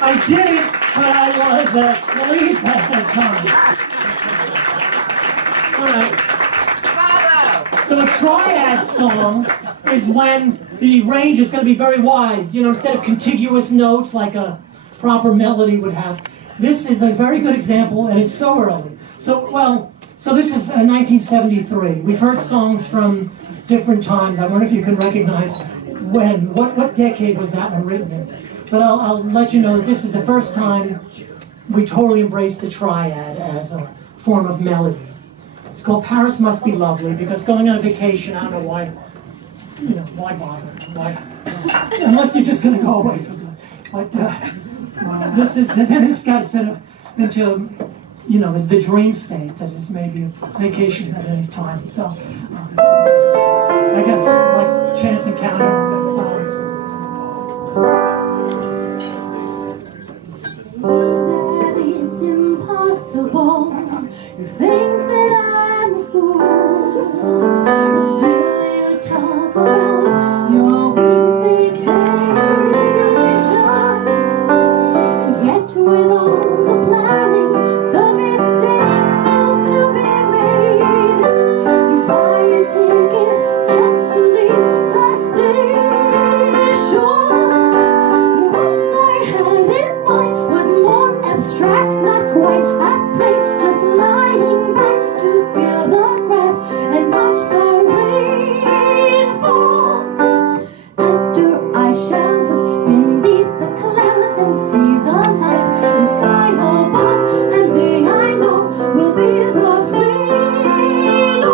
I did it, but I was asleep at the time. All right. Bravo! So a triad song is when the range is going to be very wide. You know, instead of contiguous notes like a proper melody would have. This is a very good example, and it's so early. So this is 1973. We've heard songs from different times. I wonder if you can recognize when, what decade was that one written in? But I'll let you know that this is the first time we totally embraced the triad as a form of melody. It's called Paris Must Be Lovely, because going on a vacation, I don't know why, why bother? Why? Unless you're just going to go away for good. But this is, and then it's got set up into, the dream state that is maybe a vacation at any time. So, I guess, like Chance Encounter. That it's impossible. You think that I'm a fool, but still you talk about your week's vacation. And yet with all the planning, the mistakes still to be made, you buy a ticket just to leave the station. What I had in mind was more abstract, not quite as plain, just lying back to feel the grass and watch the rain fall. After I shall look beneath the clouds and see the light in sky above, and the I know will be the freedom,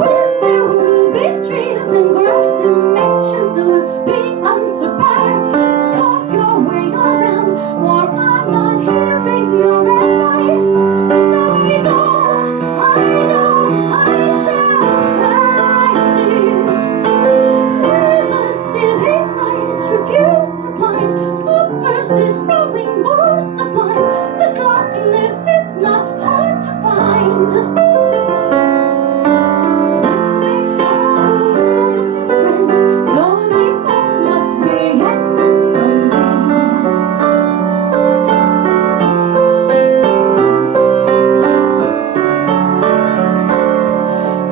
where there will be trees and grass, dimensions will be unsurpassed. Scoff your way around, for I'm not hearing your advice. And I shall find it, where the city lights refuse to blind. The verse is growing more sublime. The darkness is not hard to find. This makes all the world of difference, though they both must be ended someday.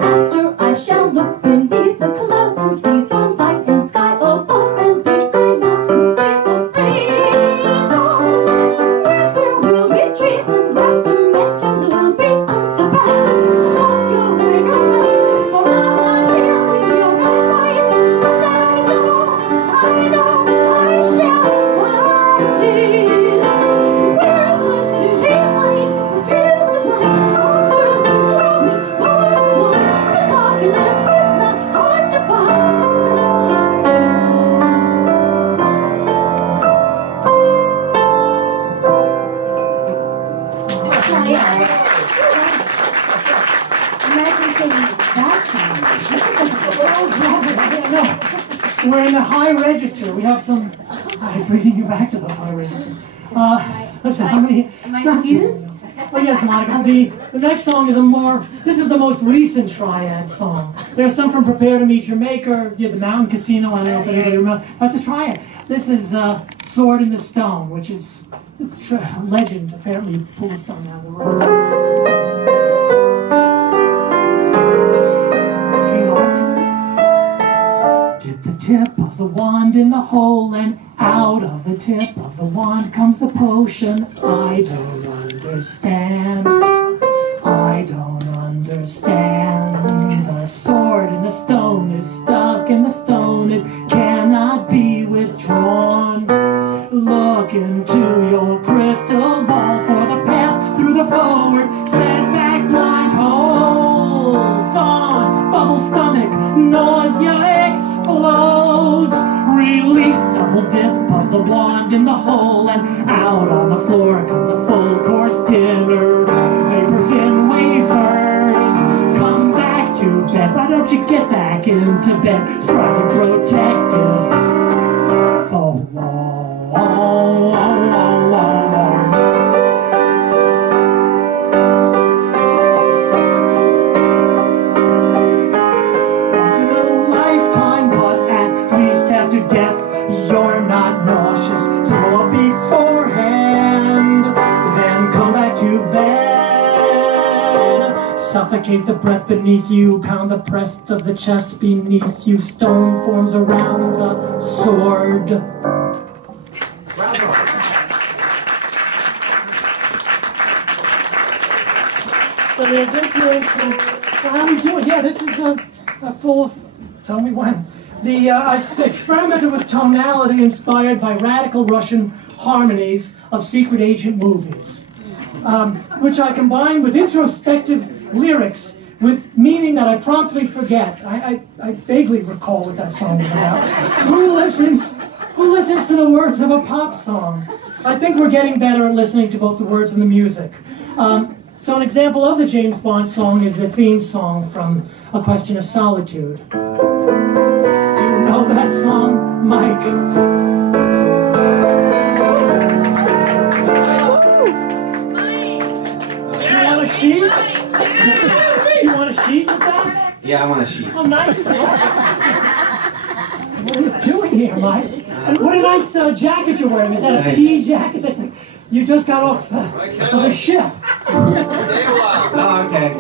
After I shall look beneath the clouds and see the light in sky above, and the I know will be the freedom, where there will be trees and grass, dimensions will be unsurpassed. So your way around, for I'm not hearing your advice. And I shall find it, where the city light refuse to blind. All verses growing more sublime. The darkness is not hard to find. Imagine singing that We're in the high register. We have some. I'm bringing you back to those high registers. Listen, how many? Am I it's not- excused? Oh yes, Monica. The next song is this is the most recent triad song. There's some from Prepare to Meet Your Maker, the Mountain Casino, I don't know if anybody remembers. That's a triad. This is Sword in the Stone, which is a legend. Apparently, you pull a stone out of the road. King Arthur. Dip the tip of the wand in the hole, and out of the tip of the wand comes the potion. I don't understand. I don't understand. double dip of the wand in the hole, and out on the floor comes a full course dinner. Vapor thin wafers, come back to bed. Why don't you get back into bed? It's probably protective for wars. Death, you're not nauseous. Throw up beforehand, then come back to bed. Suffocate the breath beneath you, pound the breast of the chest beneath you. Stone forms around the sword. Bravo. So there's influence. How do we do it? Yeah, this is a full. Tell me when. I experimented with tonality inspired by radical Russian harmonies of secret agent movies, which I combined with introspective lyrics with meaning that I promptly forget. I vaguely recall what that song is about. Who listens to the words of a pop song? I think we're getting better at listening to both the words and the music. So an example of the James Bond song is the theme song from A Question of Solitude. Know that song, Mike? You want a sheet? You want a sheet with that? Yeah, I want a sheet. How nice is that? What are you doing here, Mike? What a nice jacket you're wearing. Is that a pea jacket? That's like, you just got off of a ship. Oh, okay.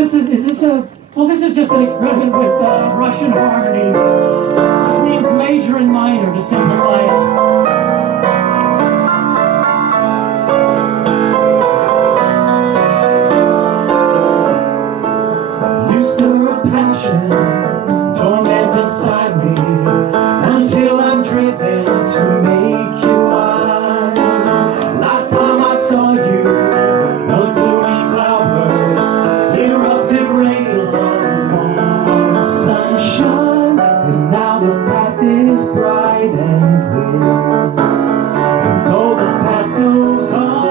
Is this a... Well, this is just an experiment with Russian harmonies, which means major and minor to simplify it. You stir a passion, torment inside me, until I'm driven to make you mine. Last time I saw you, a gloomy cloudburst erupted rays of warm sunshine, and now the path is bright and clear. And though the path goes on,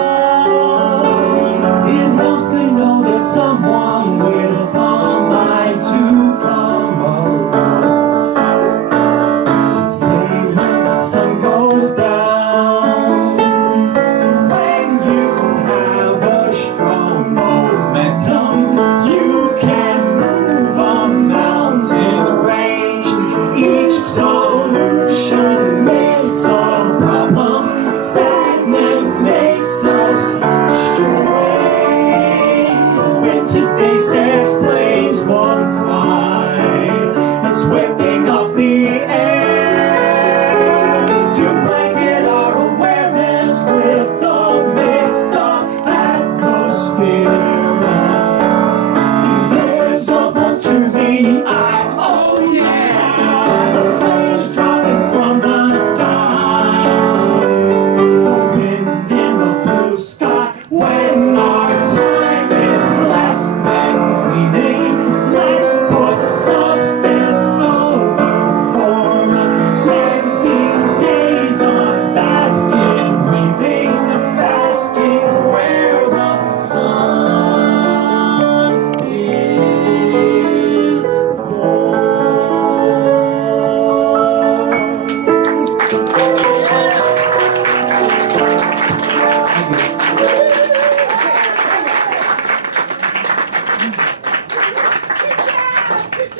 it helps to know there's someone with a mind to come along and stay when the sun goes down. When you have a strong momentum, you can move a mountain range. Each solution makes a problem. Stagnant makes us strange. When today says planes won't fly, it's whipping up the air to blanket our awareness with the mixed up atmosphere. Invisible to the eye, oh yeah, the planes dropping from the sky, the wind in the blue sky. When our time is less than fleeting, let's put substance over form, spending days on basket weaving, basking where the sun is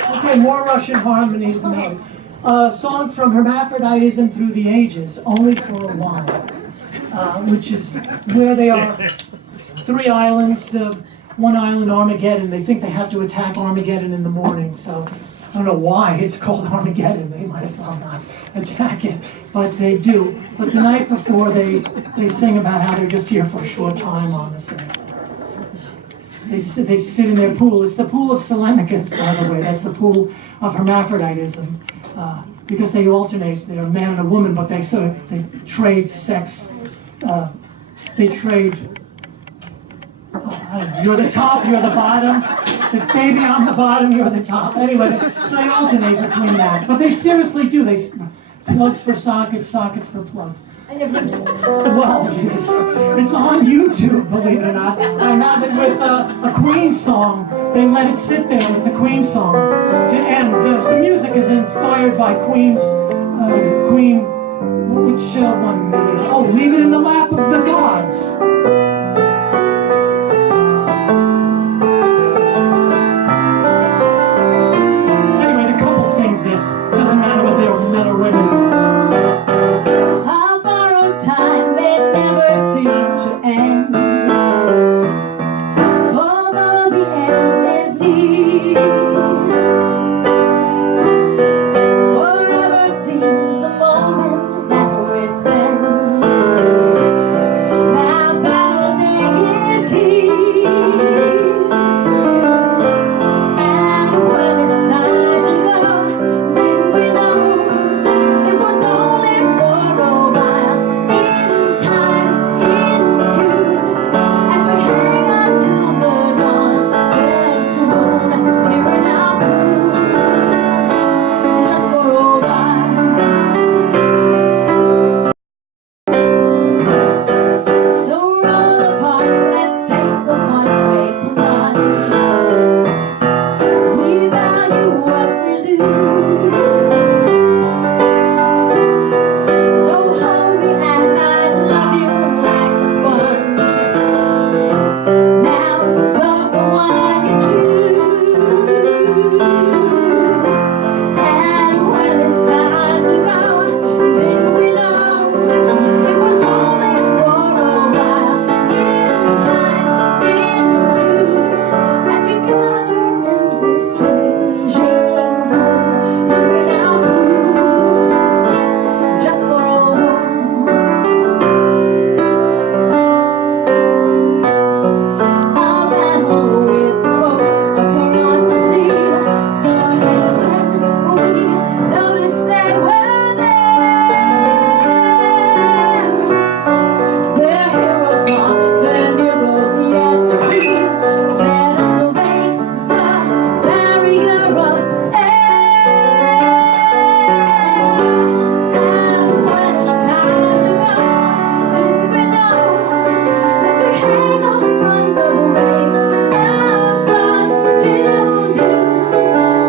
Okay, more Russian harmonies now. A song from Hermaphroditism Through the Ages, Only for a While, which is where they are three islands, one island, Armageddon. They think they have to attack Armageddon in the morning, so I don't know why it's called Armageddon. They might as well not attack it, but they do. But the night before, they sing about how they're just here for a short time on this earth. They sit in their pool. It's the pool of Telemachus, by the way. That's the pool of hermaphroditism, because they alternate. They're a man and a woman, but they trade sex. They trade. I don't know, you're the top, you're the bottom. If baby, I'm the bottom, you're the top. Anyway, so they alternate between that. But they seriously do. Plugs for sockets, sockets for plugs. I never understood. Well, it's on YouTube, believe it or not. I have it with a Queen song. They let it sit there with the Queen song to end. The music is inspired by Queen's Queen. Which one? Leave It in the Lap of the Gods. Anyway, the couple sings this. Doesn't matter whether they're men or women. Our borrowed time may never seem to end, although the end is near. Forever seems the moment that we spend. Now battle day is here, and when it's time to go, didn't we know it was only for a while? In time, in tune, as we hang on to the dawn, there's a moon here in our pool, just for a while. So roll apart, let's take the one-way plunge. We value what we lose. So hold me as I love you like a sponge. Now love the one you choose. And when it's time to go, didn't we know it was only for a while? In time, in tune, as we gather in this changing world, here in our pool, just for a while. Our battle with the ropes across the sea started when we noticed they were there. They're heroes on, they're heroes yet to be. Let us break the barrier of air. And when it's time to go, didn't we know, as we hang on from the brink of dawn till noon,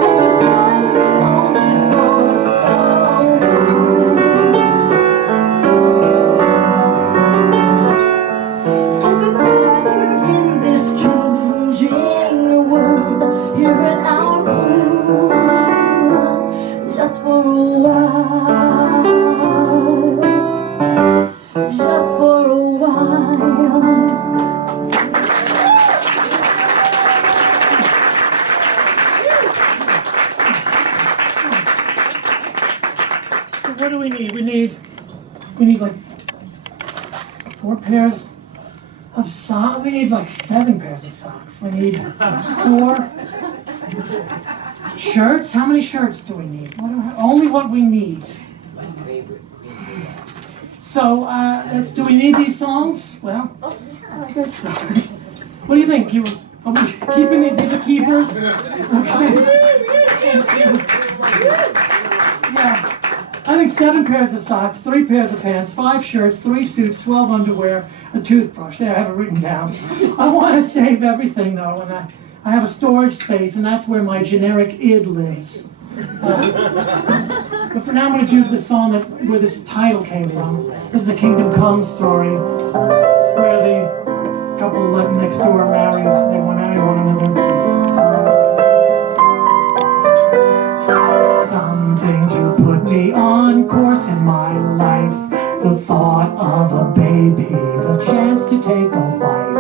as we flutter only for a while. As we flutter in this changing world, here in our pool, just for a while, just for a while. So what do we need? We need like 4 pairs of socks. We need like 7 pairs of socks. We need 4 shirts. How many shirts do we need? Only what we need. So, do we need these songs? Well, I guess so. What do you think? Are we keeping these? These are keepers? Okay. Yeah. I think 7 pairs of socks, 3 pairs of pants, 5 shirts, 3 suits, 12 underwear, a toothbrush. There, I have it written down. I want to save everything, though, and I have a storage space, and that's where my generic id lives. But for now, I'm going to do the song where this title came from. This is the Kingdom Come story, where the couple living next door marries. They want to marry one another. Something to put me on course in my life. The thought of a baby, the chance to take a wife.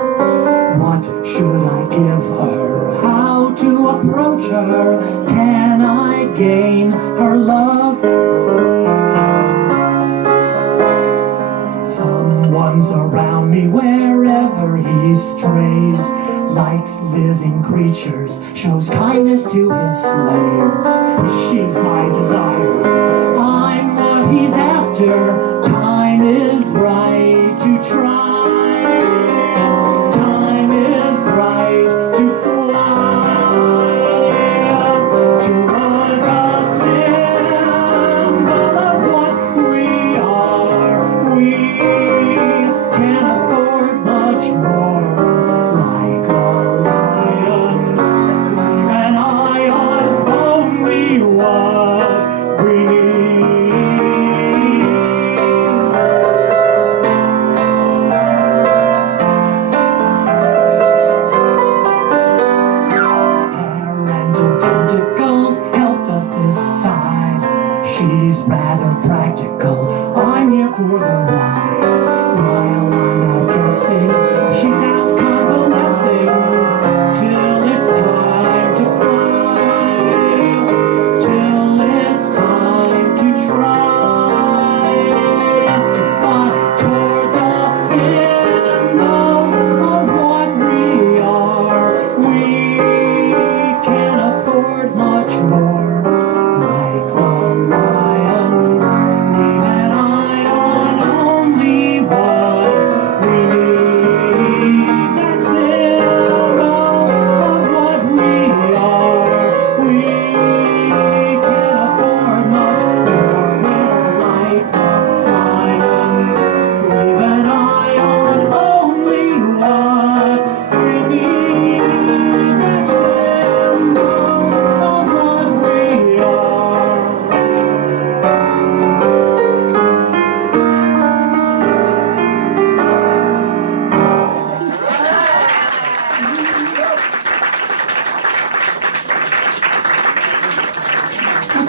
What should I give her? How to approach her? Can I gain her love? Someone's around me wherever he strays. Likes living creatures, shows kindness to his slaves. She's my desire, I'm what he's after. Time is right to try. Time is right to fly. To work a symbol of what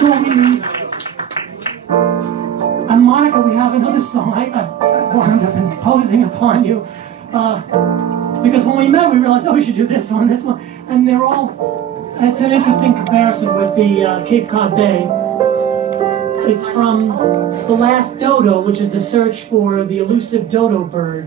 is all we need. And Monica, we have another song. I wound up imposing upon you. Because when we met, we realized, oh, we should do this one, and they're all, it's an interesting comparison with the Cape Cod Bay. It's from The Last Dodo, which is the search for the elusive dodo bird,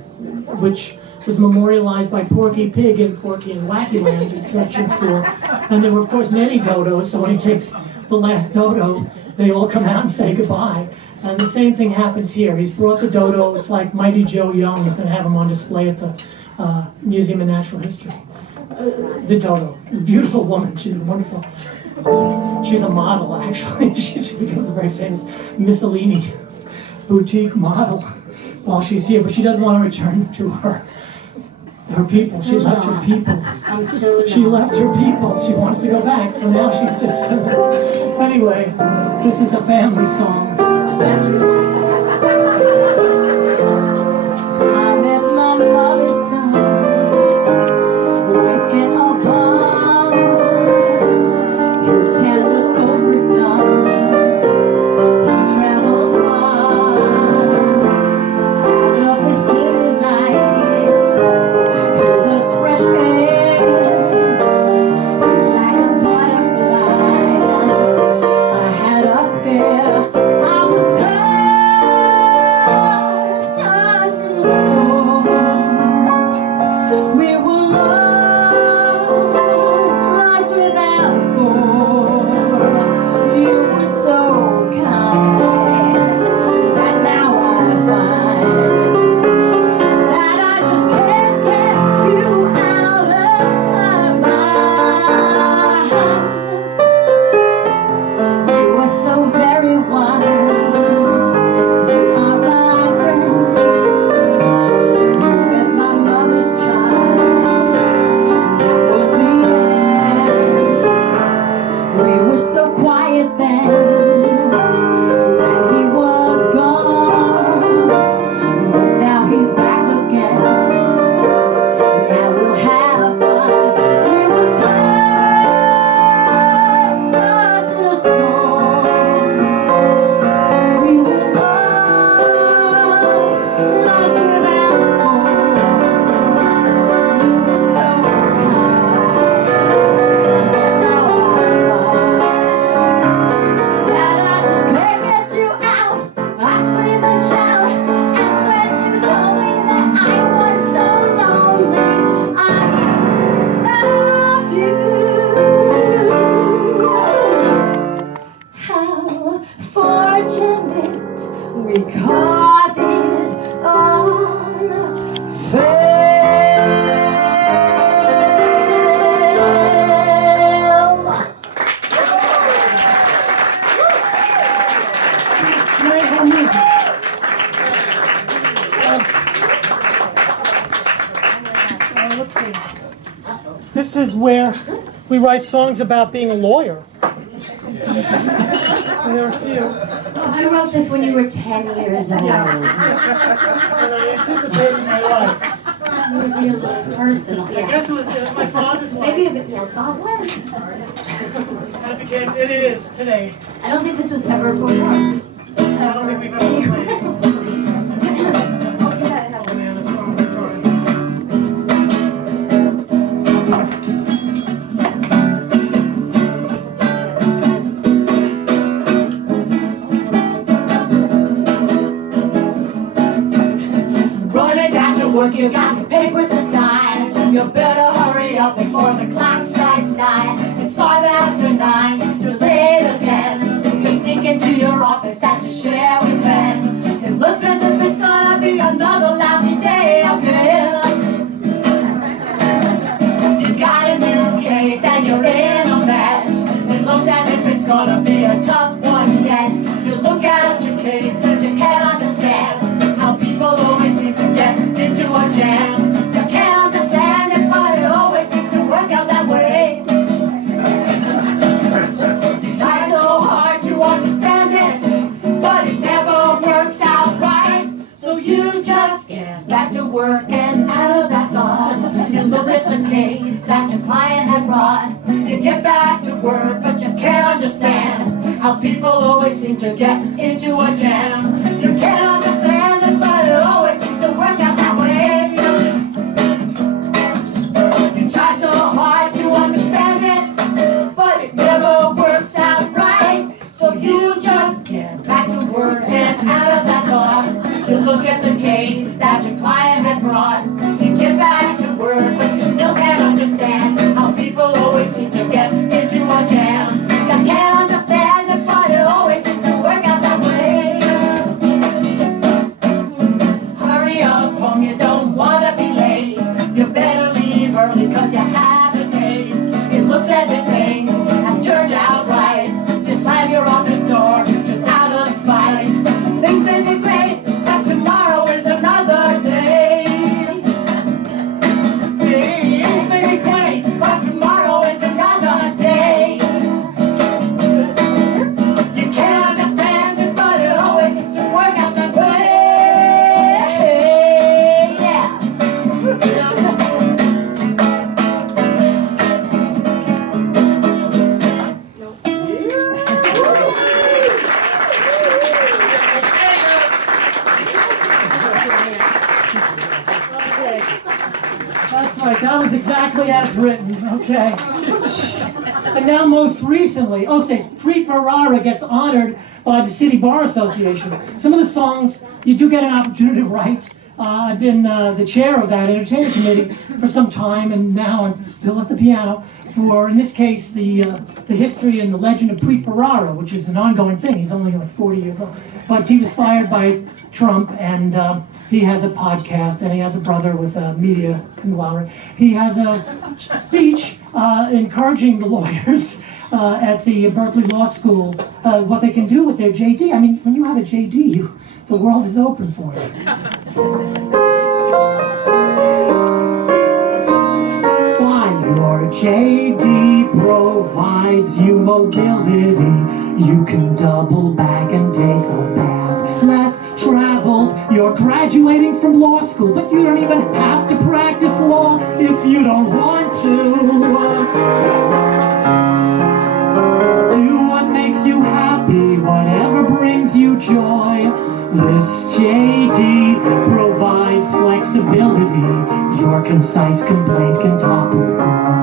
which was memorialized by Porky Pig in Porky and Wacky Land in searching for, and there were of course many dodos, so when he takes the last dodo, they all come out and say goodbye. And the same thing happens here. He's brought the dodo. It's like Mighty Joe Young. He's going to have him on display at the Museum of Natural History. The dodo, a beautiful woman. She's wonderful. She's a model, actually. She becomes a very famous Mussolini boutique model while she's here. But she doesn't want to return to her people. She left her people. She left her people. She wants to go back. For now, she's just Anyway, this is a family song. I met my mother's son in a bar. His tan was overdone. He travels far. I love the city lights. He loves fresh air. He's like a butterfly. I had a scare. I was tossed in the storm. We were lost without form. You were so kind that now I find that I just can't get you out of my mind. You were so very wise. You are my friend. You met my mother's child. That was the end. We were so quiet then when he was gone. But now he's back again. Now we'll have fun. We were tossed in a storm. We were lost without home. You were so kind that now I find that I just can't get you out. I scream and shout, and when you told me that I was so lonely, I loved you. How fortunate we caught it on film. Right, hold me. Let's see. This is where we write songs about being a lawyer. There are a few. I wrote this when you were 10 years old. And I anticipated my life. Real personal, I guess it was my father's life. Maybe a bit, yeah, God, what? And it became, and it is today. I don't think this was ever performed. I don't think we've ever played it. Oh man, I'm sorry. Running down to work, you got the papers to sign. You better hurry up before the clock strikes 9. It's 5 after 9, you're late again. You sneak into your office that you share with Ben. It looks as if it's gonna be another lousy day again. You got a new case and you're in a mess. It looks as if it's gonna be a tough one yet. You look at your case and you can't understand how people always seem to get into a jam. You can't understand it, but it always seems to work out that way. You try so hard to understand it, but it never works out right. So you just get back to work and out of that thought, you look at the case that your client had brought. You get back to work, but you can't understand how people always seem to get into a jam. You can't understand it, but it always seems to work out that way. You try so hard to understand it, but it never works out right. So you just get back to work and out of that thought. You look at the case that your client had brought. You get back to work, but you still can't understand how people always seem to get into a jam. You can't understand it, but it always seems to work out that way. Hurry up home, you don't want to be late. You better leave early, cause you have a date. It looks as if things have turned out right. You slam your office door just out of spite. Things may be great, but tomorrow is another day. Things may be great, but tomorrow is another day. You can't understand it, but it always seems to work out that way. Yeah. That's right, that was exactly as written, okay. And now most recently, Preet Bharara gets honored by the City Bar Association. Some of the songs you do get an opportunity to write. I've been the chair of that entertainment committee for some time, and now I'm still at the piano for, in this case, the history and the legend of Preet Bharara, which is an ongoing thing. He's only like 40 years old. But he was fired by Trump, and he has a podcast, and he has a brother with a media conglomerate. He has a speech encouraging the lawyers at the Berkeley Law School what they can do with their JD. I mean, when you have a JD, the world is open for you. Why, your JD provides you mobility. You can double back and take a bath. Less traveled, you're graduating from law school, but you don't even have to practice law if you don't want to. Do what makes you happy, whatever brings you joy. This JD provides flexibility. Your concise complaint can topple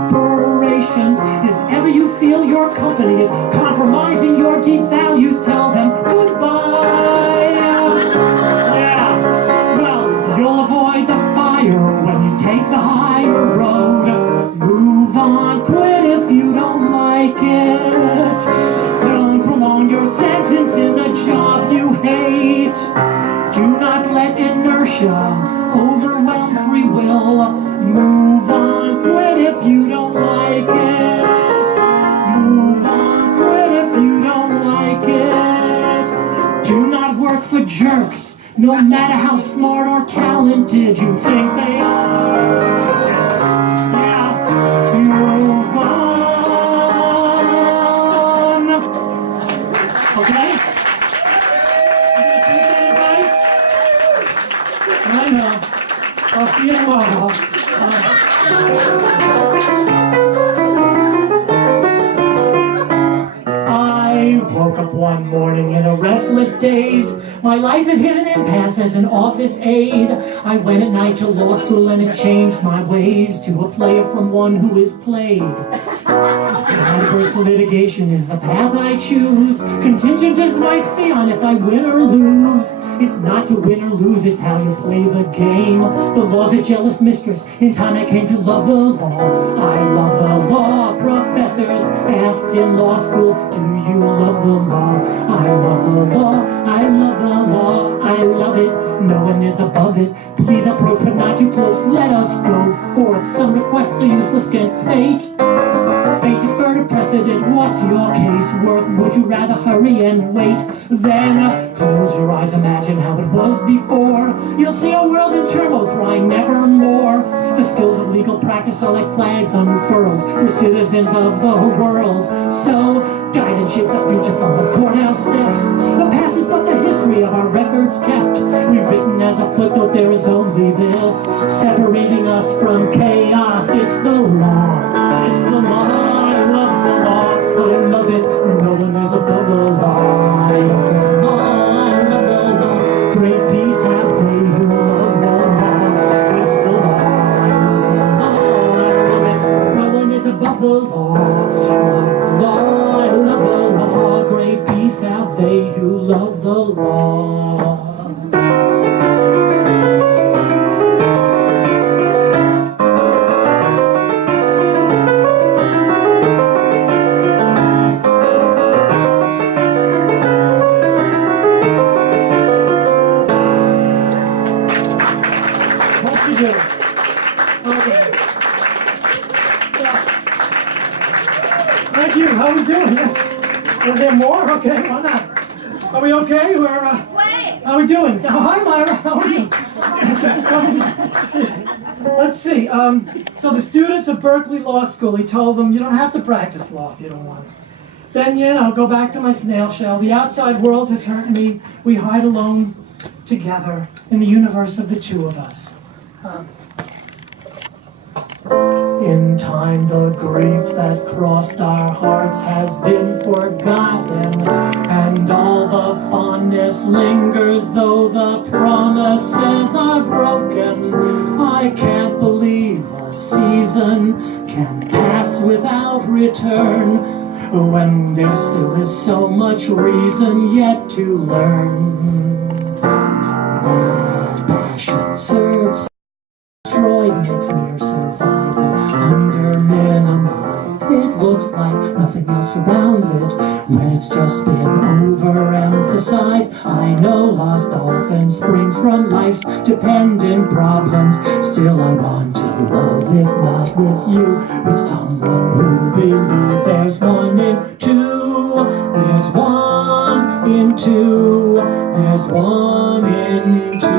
corporations. If ever you feel your company is compromising your deep values, tell them goodbye. Yeah, well, you'll avoid the fire when you take the higher road. Move on, quit if you don't like it. Don't prolong your sentence in a job you hate. Do not let inertia overwhelm free will. Move on, quit if you don't like it. Move on, quit if you don't like it. Do not work for jerks, no matter how smart or talented you think they are. Yeah, move on. Okay? I know. I'll see you tomorrow. I woke up one morning in a restless daze. My life had hit an impasse as an office aide. I went at night to law school and it changed my ways to a player from one who is played. Adverse litigation is the path I choose. Contingent is my fee on if I win or lose. It's not to win or lose, it's how you play the game. The law's a jealous mistress. In time I came to love the law. I love the law. Professors asked in law school, do you love the law? I love the law. I love the law. I love it. No one is above it. Please approach but not too close. Let us go forth. Some requests are useless against fate. Fate deferred to precedent. What's your case worth? Would you rather hurry and wait? Then close your eyes, imagine how it was before. You'll see a world in turmoil, crying nevermore. The skills of legal practice are like flags unfurled. We're citizens of the world. So guide and shape the future from the courthouse steps. The past is but the history of our records kept. Rewritten as a footnote, there is only this, separating us from chaos. It's the law. It's the law. I love the law. I love it. No one is above the law. I love the law, I love the law. Great peace have they who love the law. It's the law, I love the law, I love it. No one is above the law. I love the law, I love the law. Great peace have they who love the law. Hope you do. Okay. Thank you. How are we doing? Yes. Is there more? Okay, why not? Are we okay? How are we doing? Oh, hi, Myra. How are you? Let's see. So the students of Berkeley Law School, he told them, you don't have to practice law if you don't want to. Then, go back to my snail shell. The outside world has hurt me. We hide alone together in the universe of the two of us. In time, the grief that crossed our hearts has been forgotten, and all the fondness lingers, though the promises are broken. I can't believe a season can pass without return, when there still is so much reason yet to learn. That passion serves destroyed makes mere survival under minimized. It looks like nothing else surrounds it when it's just been overemphasized. I know lost often springs from life's dependent problems. Still I want to love, if not with you, with someone who believes there's one in two. There's one in two. There's one in two.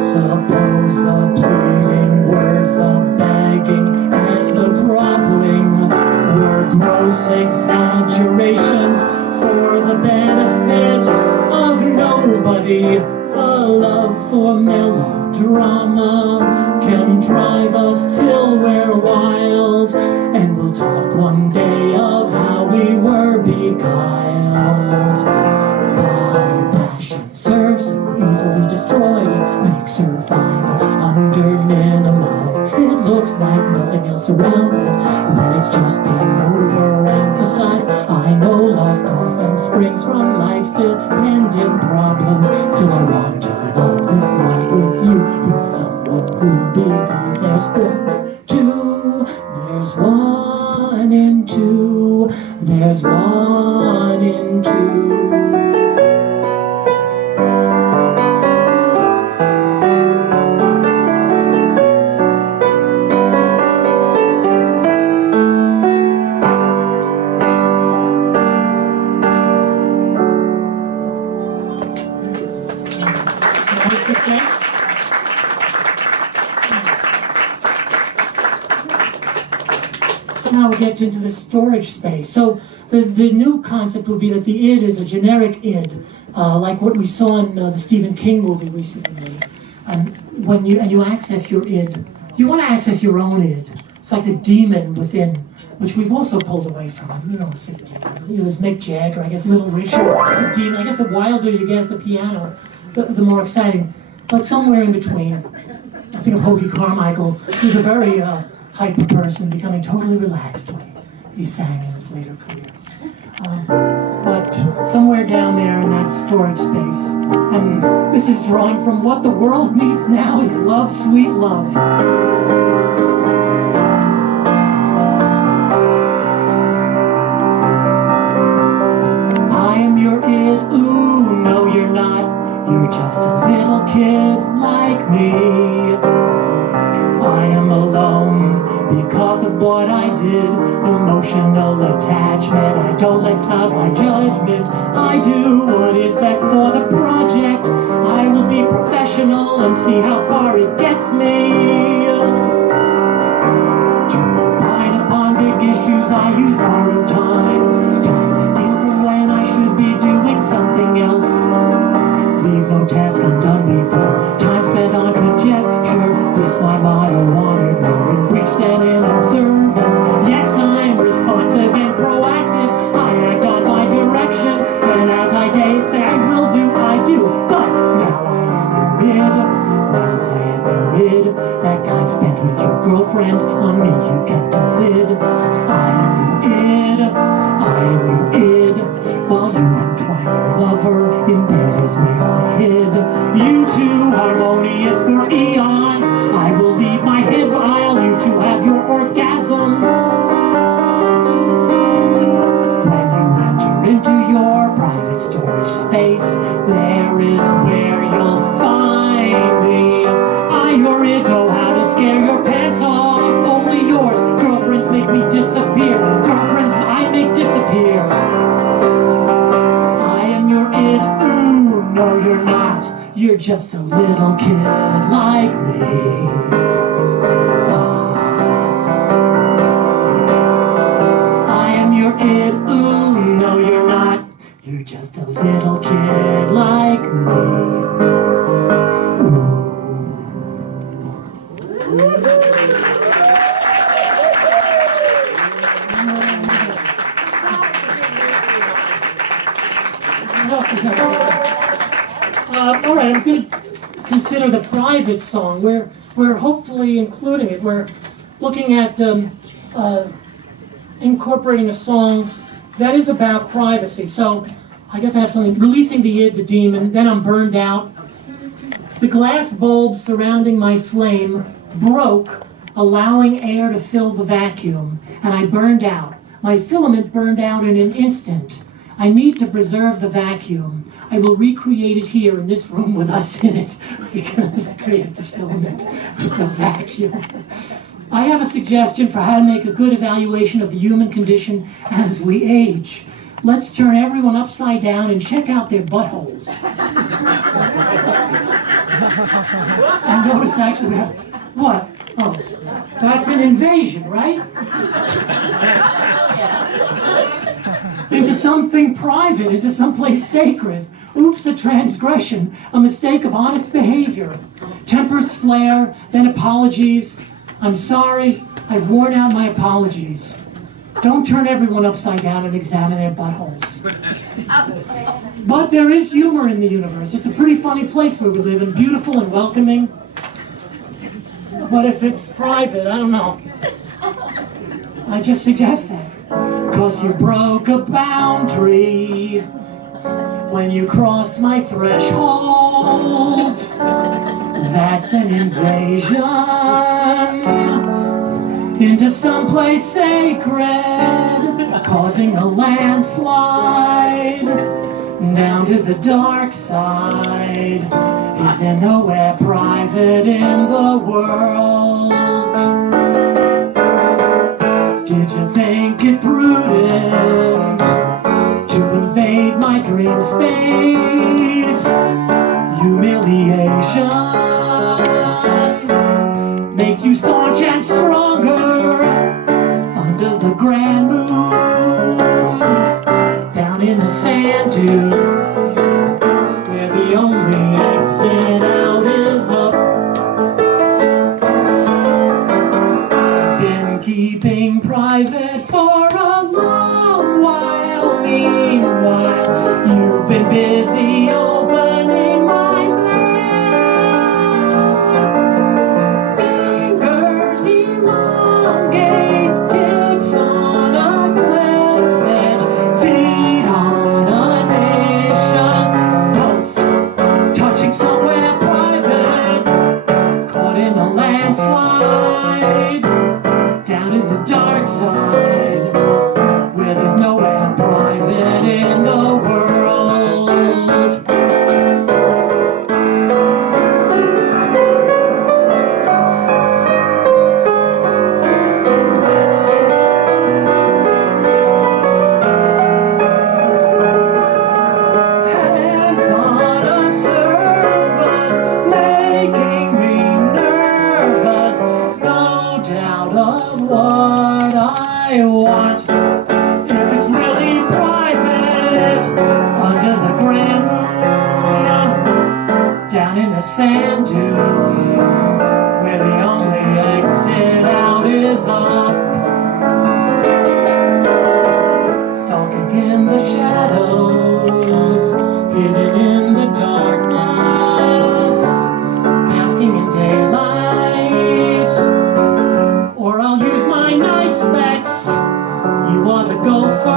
Suppose the pleading words, the begging and the groveling were gross exaggerations for the benefit of nobody. The love for melodrama can drive us till we're wild, and we'll talk one day of how we were beguiled. The passion serves easily destroyed, makes survival under minimized. It looks like nothing else surrounds it when it's just been overemphasized. I know lost often springs from life's dependent problems. Still I want to love, if not with you, with someone who believes there's one in two. There's one in two. There's one in two. Somehow we get into the storage space. So the new concept would be that the id is a generic id, like what we saw in the Stephen King movie recently. And when you access your id, you want to access your own id. It's like the demon within, which we've also pulled away from. Sick demon. There's Mick Jagger, I guess Little Richard, the demon. I guess the wilder you get at the piano, the more exciting. But somewhere in between, I think of Hoagie Carmichael, who's a very hyper person, becoming totally relaxed when he sang in his later career. But somewhere down there in that storage space, and this is drawing from what the world needs now is love, sweet love. I am your id, ooh, no you're not. You're just a little kid like me. I am alone because of what I did. Emotional attachment, I don't let cloud my judgment. I do what is best for the project. I will be professional and see how far it gets me. To opine upon big issues, I use borrowed time. disappear. Girlfriends I make disappear. I am your it, ooh, no you're not. You're just a little kid like me. I am your it, ooh, no you're not. You're just a little kid like me. All right, I'm going to consider the private song. We're hopefully including it. We're looking at incorporating a song that is about privacy. So I guess I have something, releasing the id, the demon, then I'm burned out. The glass bulb surrounding my flame broke, allowing air to fill the vacuum, and I burned out. My filament burned out in an instant. I need to preserve the vacuum. I will recreate it here in this room with us in it. We're going to create the filament with the vacuum. I have a suggestion for how to make a good evaluation of the human condition as we age. Let's turn everyone upside down and check out their buttholes. And notice actually, what? Oh, that's an invasion, right? Into something private, into someplace sacred. Oops, a transgression, a mistake of honest behavior. Tempers flare, then apologies. I'm sorry, I've worn out my apologies. Don't turn everyone upside down and examine their buttholes. But there is humor in the universe. It's a pretty funny place where we live, and beautiful and welcoming. But if it's private, I don't know. I just suggest that. 'Cause you broke a boundary when you crossed my threshold. That's an invasion into someplace sacred, causing a landslide down to the dark side. Is there nowhere private in the world? Did you think it prudent to invade my dream space? Humiliation makes you staunch and stronger under the grand moon, down in the sand dune, where the only exit out is up. I've been keeping private for a long while. Meanwhile, you've been busy opening my mail. Fingers elongate, tips on a cliff's edge, feet on a nation's pulse, touching somewhere private, caught in a landslide, down to the dark side, where there's nowhere private in the world. Hands on a surface, making me nervous. No doubt of what I want. If it's really private, under the grand moon, down in the sand dune, where the only exit out is up. Stalking in the shadows, hidden in the darkness, basking in daylight. Or I'll use my night specs. You are the gopher,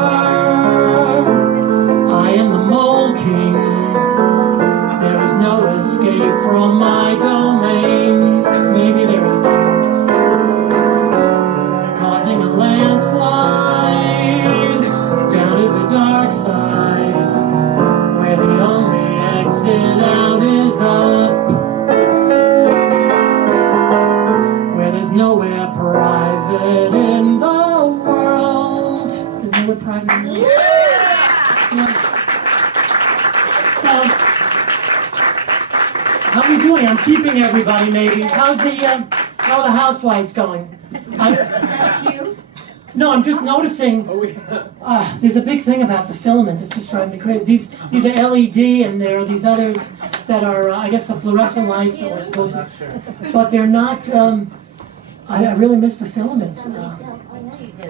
I am the mole king. There is no escape from my domain. Maybe there isn't. Causing a landslide down to the dark side, where the only exit out is up, where there's nowhere private in the world. right now. Yeah. So, how are we doing? I'm keeping everybody, maybe. How are the house lights going? No, I'm just noticing. There's a big thing about the filament. It's just driving me crazy. These are LED, and there are these others that are, I guess, the fluorescent lights that we're supposed to. But they're not. I really miss the filament. I know you do.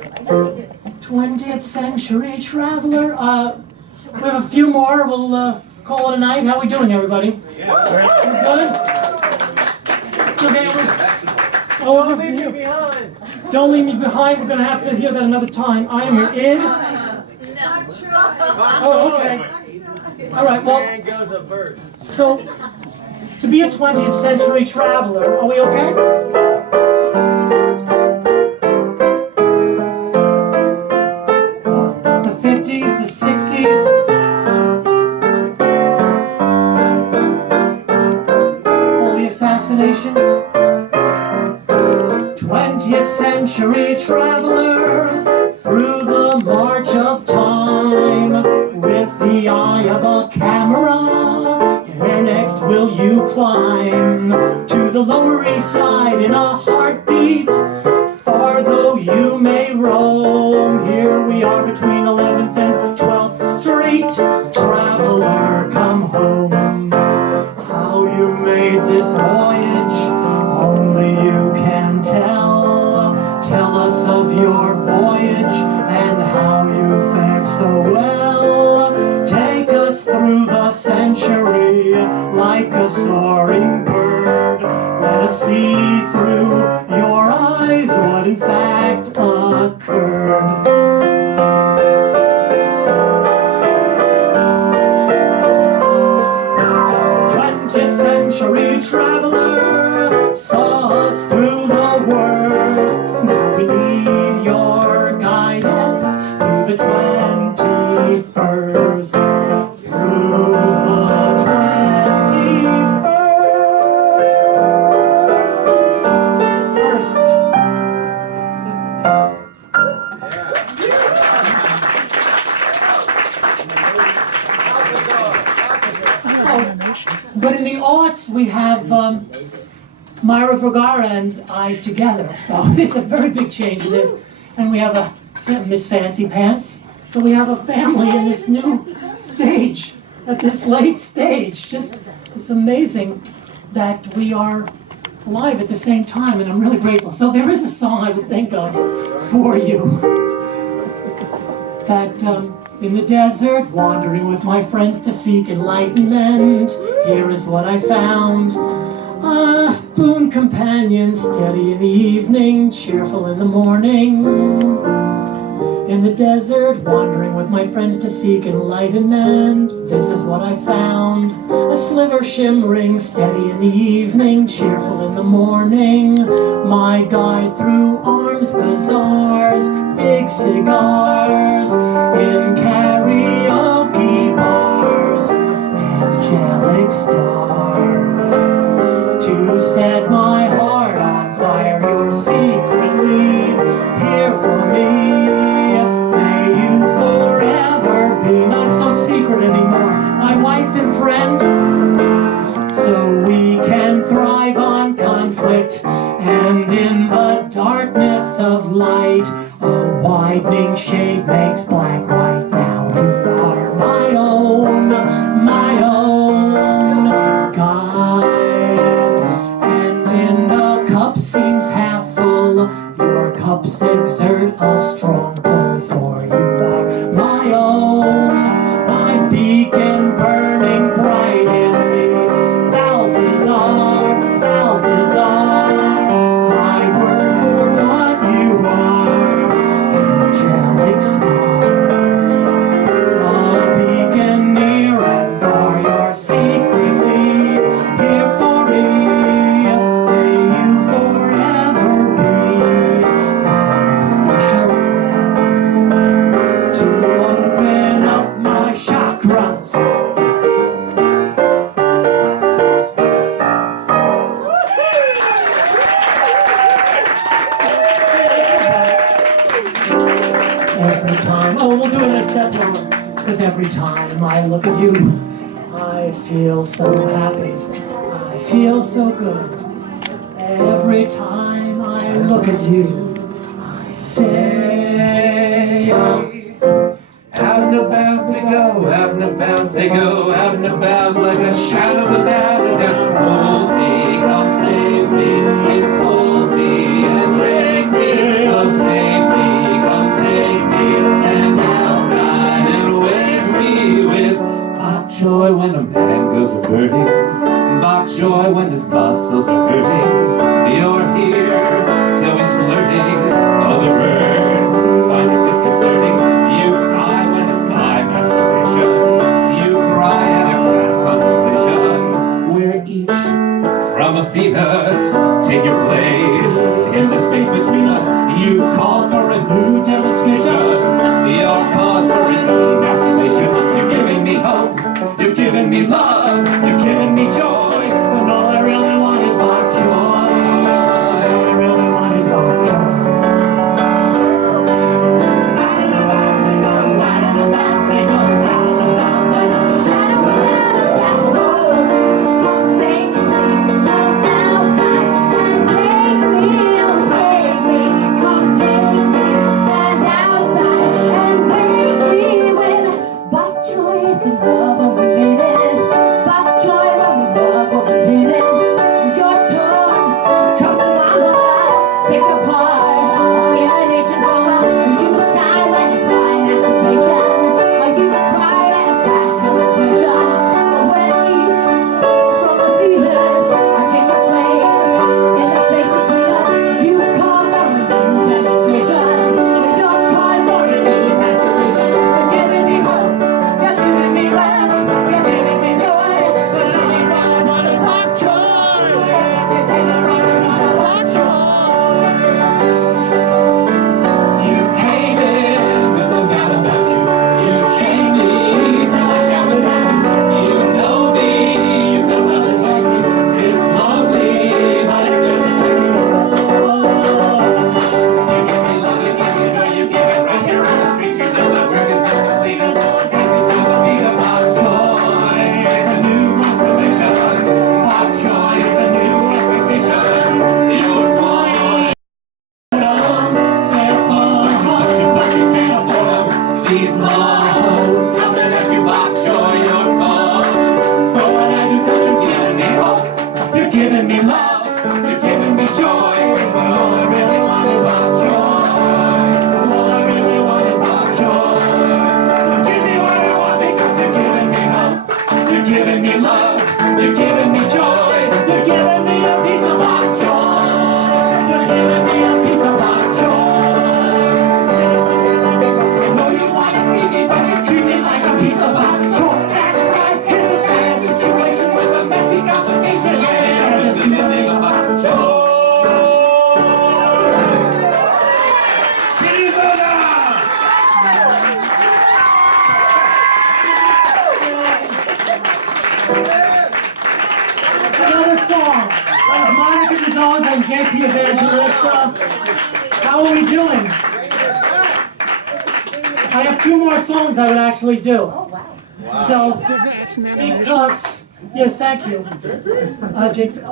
20th century traveler. We have a few more. We'll call it a night. How are we doing, everybody? Yeah. We're good. So don't leave me behind. Don't leave me behind. We're going to have to hear that another time. I am your in. Oh, okay. All right. Well. So, to be a 20th century traveler, are we okay? The 50s, the 60s. All the assassinations. 20th century traveler through the march of time with the eye of a camera. Where next will you climb? To the Lower East Side in a heartbeat. Far though you may roam, here we are between 11th and 12th Street. Traveler, come home. How you made this voyage, only you can tell. Tell us of your voyage and how you fared so well. Take us through the century like a soaring bird. Let us see through your eyes what in fact occurred. 20th century traveler saw us through the worst. Now we need your guidance through the 21st. Through the 21st. But in the arts, we have Myra Vergara and I together. So it's a very big change in this. And we have a Miss Fancy Pants. So we have a family in this new stage, at this late stage. Just, it's amazing that we are alive at the same time, and I'm really grateful. So there is a song I would think of for you. That in the desert, wandering with my friends to seek enlightenment, here is what I found. A boon companion, steady in the evening, cheerful in the morning. In the desert, wandering with my friends to seek enlightenment, this is what I found. A sliver shimmering, steady in the evening, cheerful in the morning. My guide through arms, bazaars, big cigars, in karaoke bars, angelic star. To set my heart on fire, you're secretly here for me. May you forever be not so secret anymore, my wife and friend. So we can thrive on conflict, and in the darkness of light, a widening shade makes black white. Now you are my own guide. And in the cup seems half full, your cups exert a strong pull, for you are my own, my beacon burning bright in me. Balthazar, my word for what you are, angelic star. Every time, oh, we'll do it in a step over. Because every time I look at you, I feel so happy. I feel so good. Every time I look at you, I say, out and about we go, out and about they go, out and about like a shadow without a doubt. Hold me, come save me, enfold me and take me. Come save me, come take me, stand outside and wake me with bok joy when a man goes a-birding, bok joy when his muscles are hurting. You're here, so he's flirting. Other birds find it disconcerting. You sigh when it's my masturbation. You cry at a class contemplation. We're each from a fetus. Take your place in the space between us. You call for a new demonstration. Your cause for an emasculation. You're giving me hope. You're giving me love. You're giving me joy. But all I really want is bok joy. All I really want is bok joy. Another song by Dizozza and JP Evangelista. How are we doing? I have two more songs I would actually do. Oh, wow. So, because, yes, thank you. JP,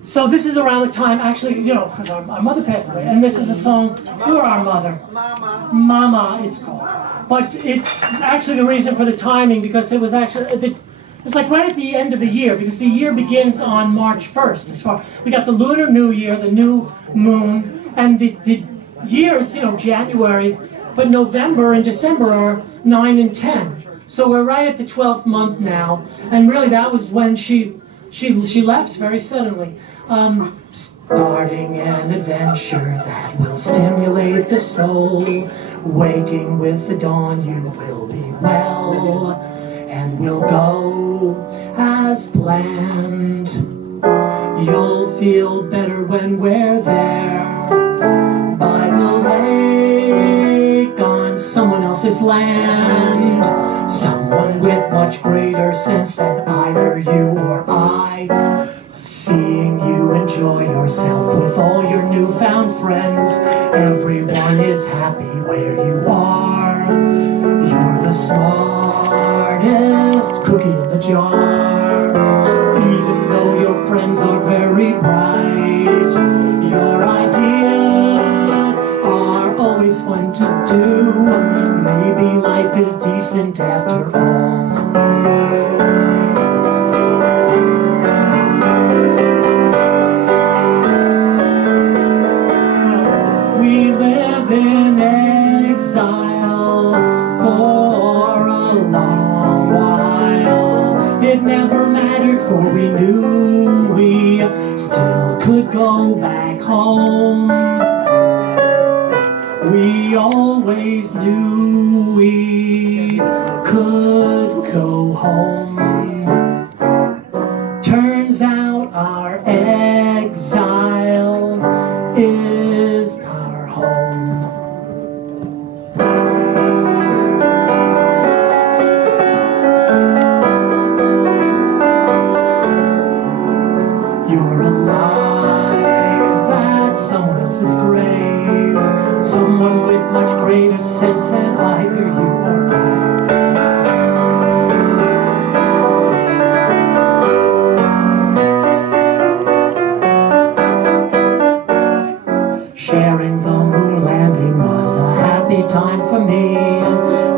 so this is around the time, actually, you know, because our mother passed away, and this is a song for our mother. Mama, it's called. But it's actually the reason for the timing, because it was actually, it's like right at the end of the year, because the year begins on March 1st. We got the Lunar New Year, the new moon, and the years, you know, January, but November and December are 9 and 10. So we're right at the 12th month now, and really that was when she left very suddenly. Starting an adventure that will stimulate the soul. Waking with the dawn, you will be well, and we'll go as planned. You'll feel better when we're there, by the lake on someone else's land. Someone with much greater sense than either you or I. Seeing you you enjoy yourself with all your newfound friends. Everyone is happy where you are. You're the smartest cookie in the jar. Even though your friends are very bright, your ideas are always fun to do. Maybe life is decent after all. We live in exile for a long while. It never mattered, for we knew we still could go back home. We always knew we could go home. Turns out our exile is our home. You're alive at someone else's grave, someone with much greater sense than either you or I. Sharing the moon landing was a happy time for me,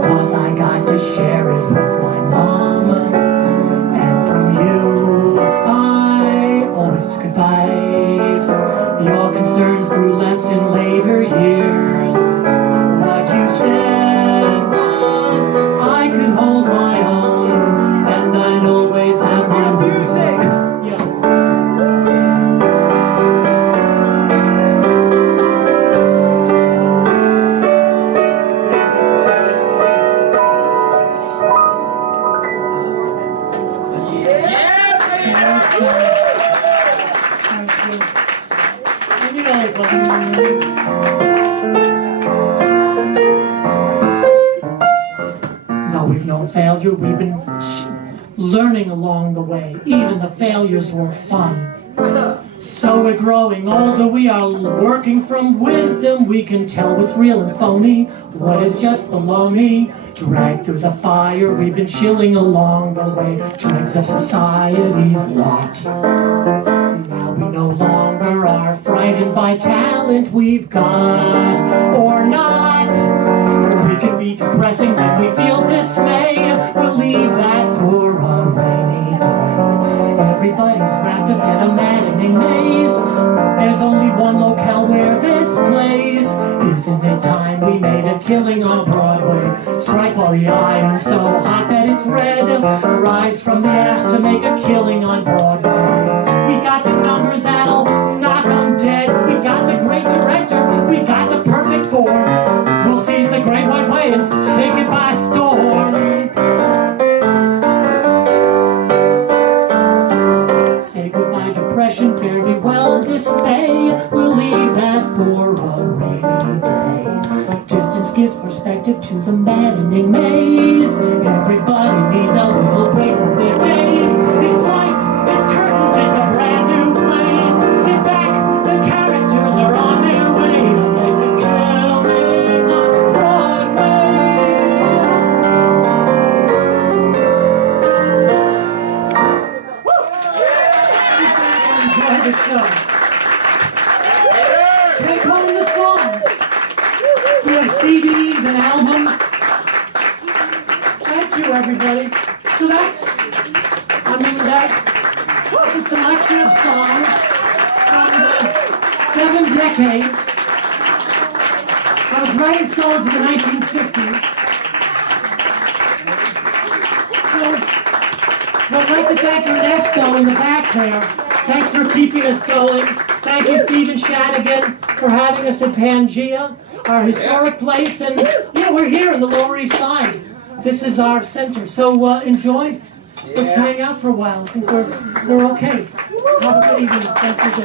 'cause I got to share it with my mom. And from you, I always took advice. Your concerns grew less in later years. What you said was I could hold my own, and I'd always have my music. Yeah. No, we've known failure. We've been learning along the way. Even the failures were fun. So we're growing older. We are working from wisdom. We can tell what's real and phony, what is just baloney. Dragged through the fire, we've been chilling along the way. Dregs of society's lot. Now we no longer are frightened by talent we've got or not. We can be depressing when we feel dismay. We'll leave that for a rainy day. Everybody's wrapped up in a maddening maze. There's only one locale where this plays. Isn't it time we made a killing on Broadway? Strike while the iron's so hot that it's red. Rise from the ash to make a killing on Broadway. We got the numbers that'll knock 'em dead. We got the great director. We got the perfect form. We'll seize the great white way and take it by storm. Say goodbye depression, fare thee well dismay. We'll leave that for a rainy day. Distance gives perspective to the maddening maze. Everybody needs a little break from their days. It's lights, it's curtains, it's a brand new play. Sit back, the characters are on their way to make a killing on Broadway. Enjoy the show. Take home the songs. We have CDs and albums. Thank you, everybody. So that's a selection of songs from the 7 decades. I was writing songs in the 1950s. So I'd like to thank Ernesto in the back there. Thanks for keeping us going. Thank you, Stephen Shadigan, for having us at Pangea, our historic place. And yeah, we're here in the Lower East Side. This is our center. So enjoy. Let's hang out for a while. I think we're okay. Have a good evening. Thank you.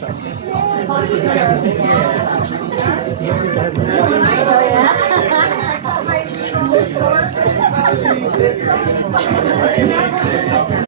Oh, yeah?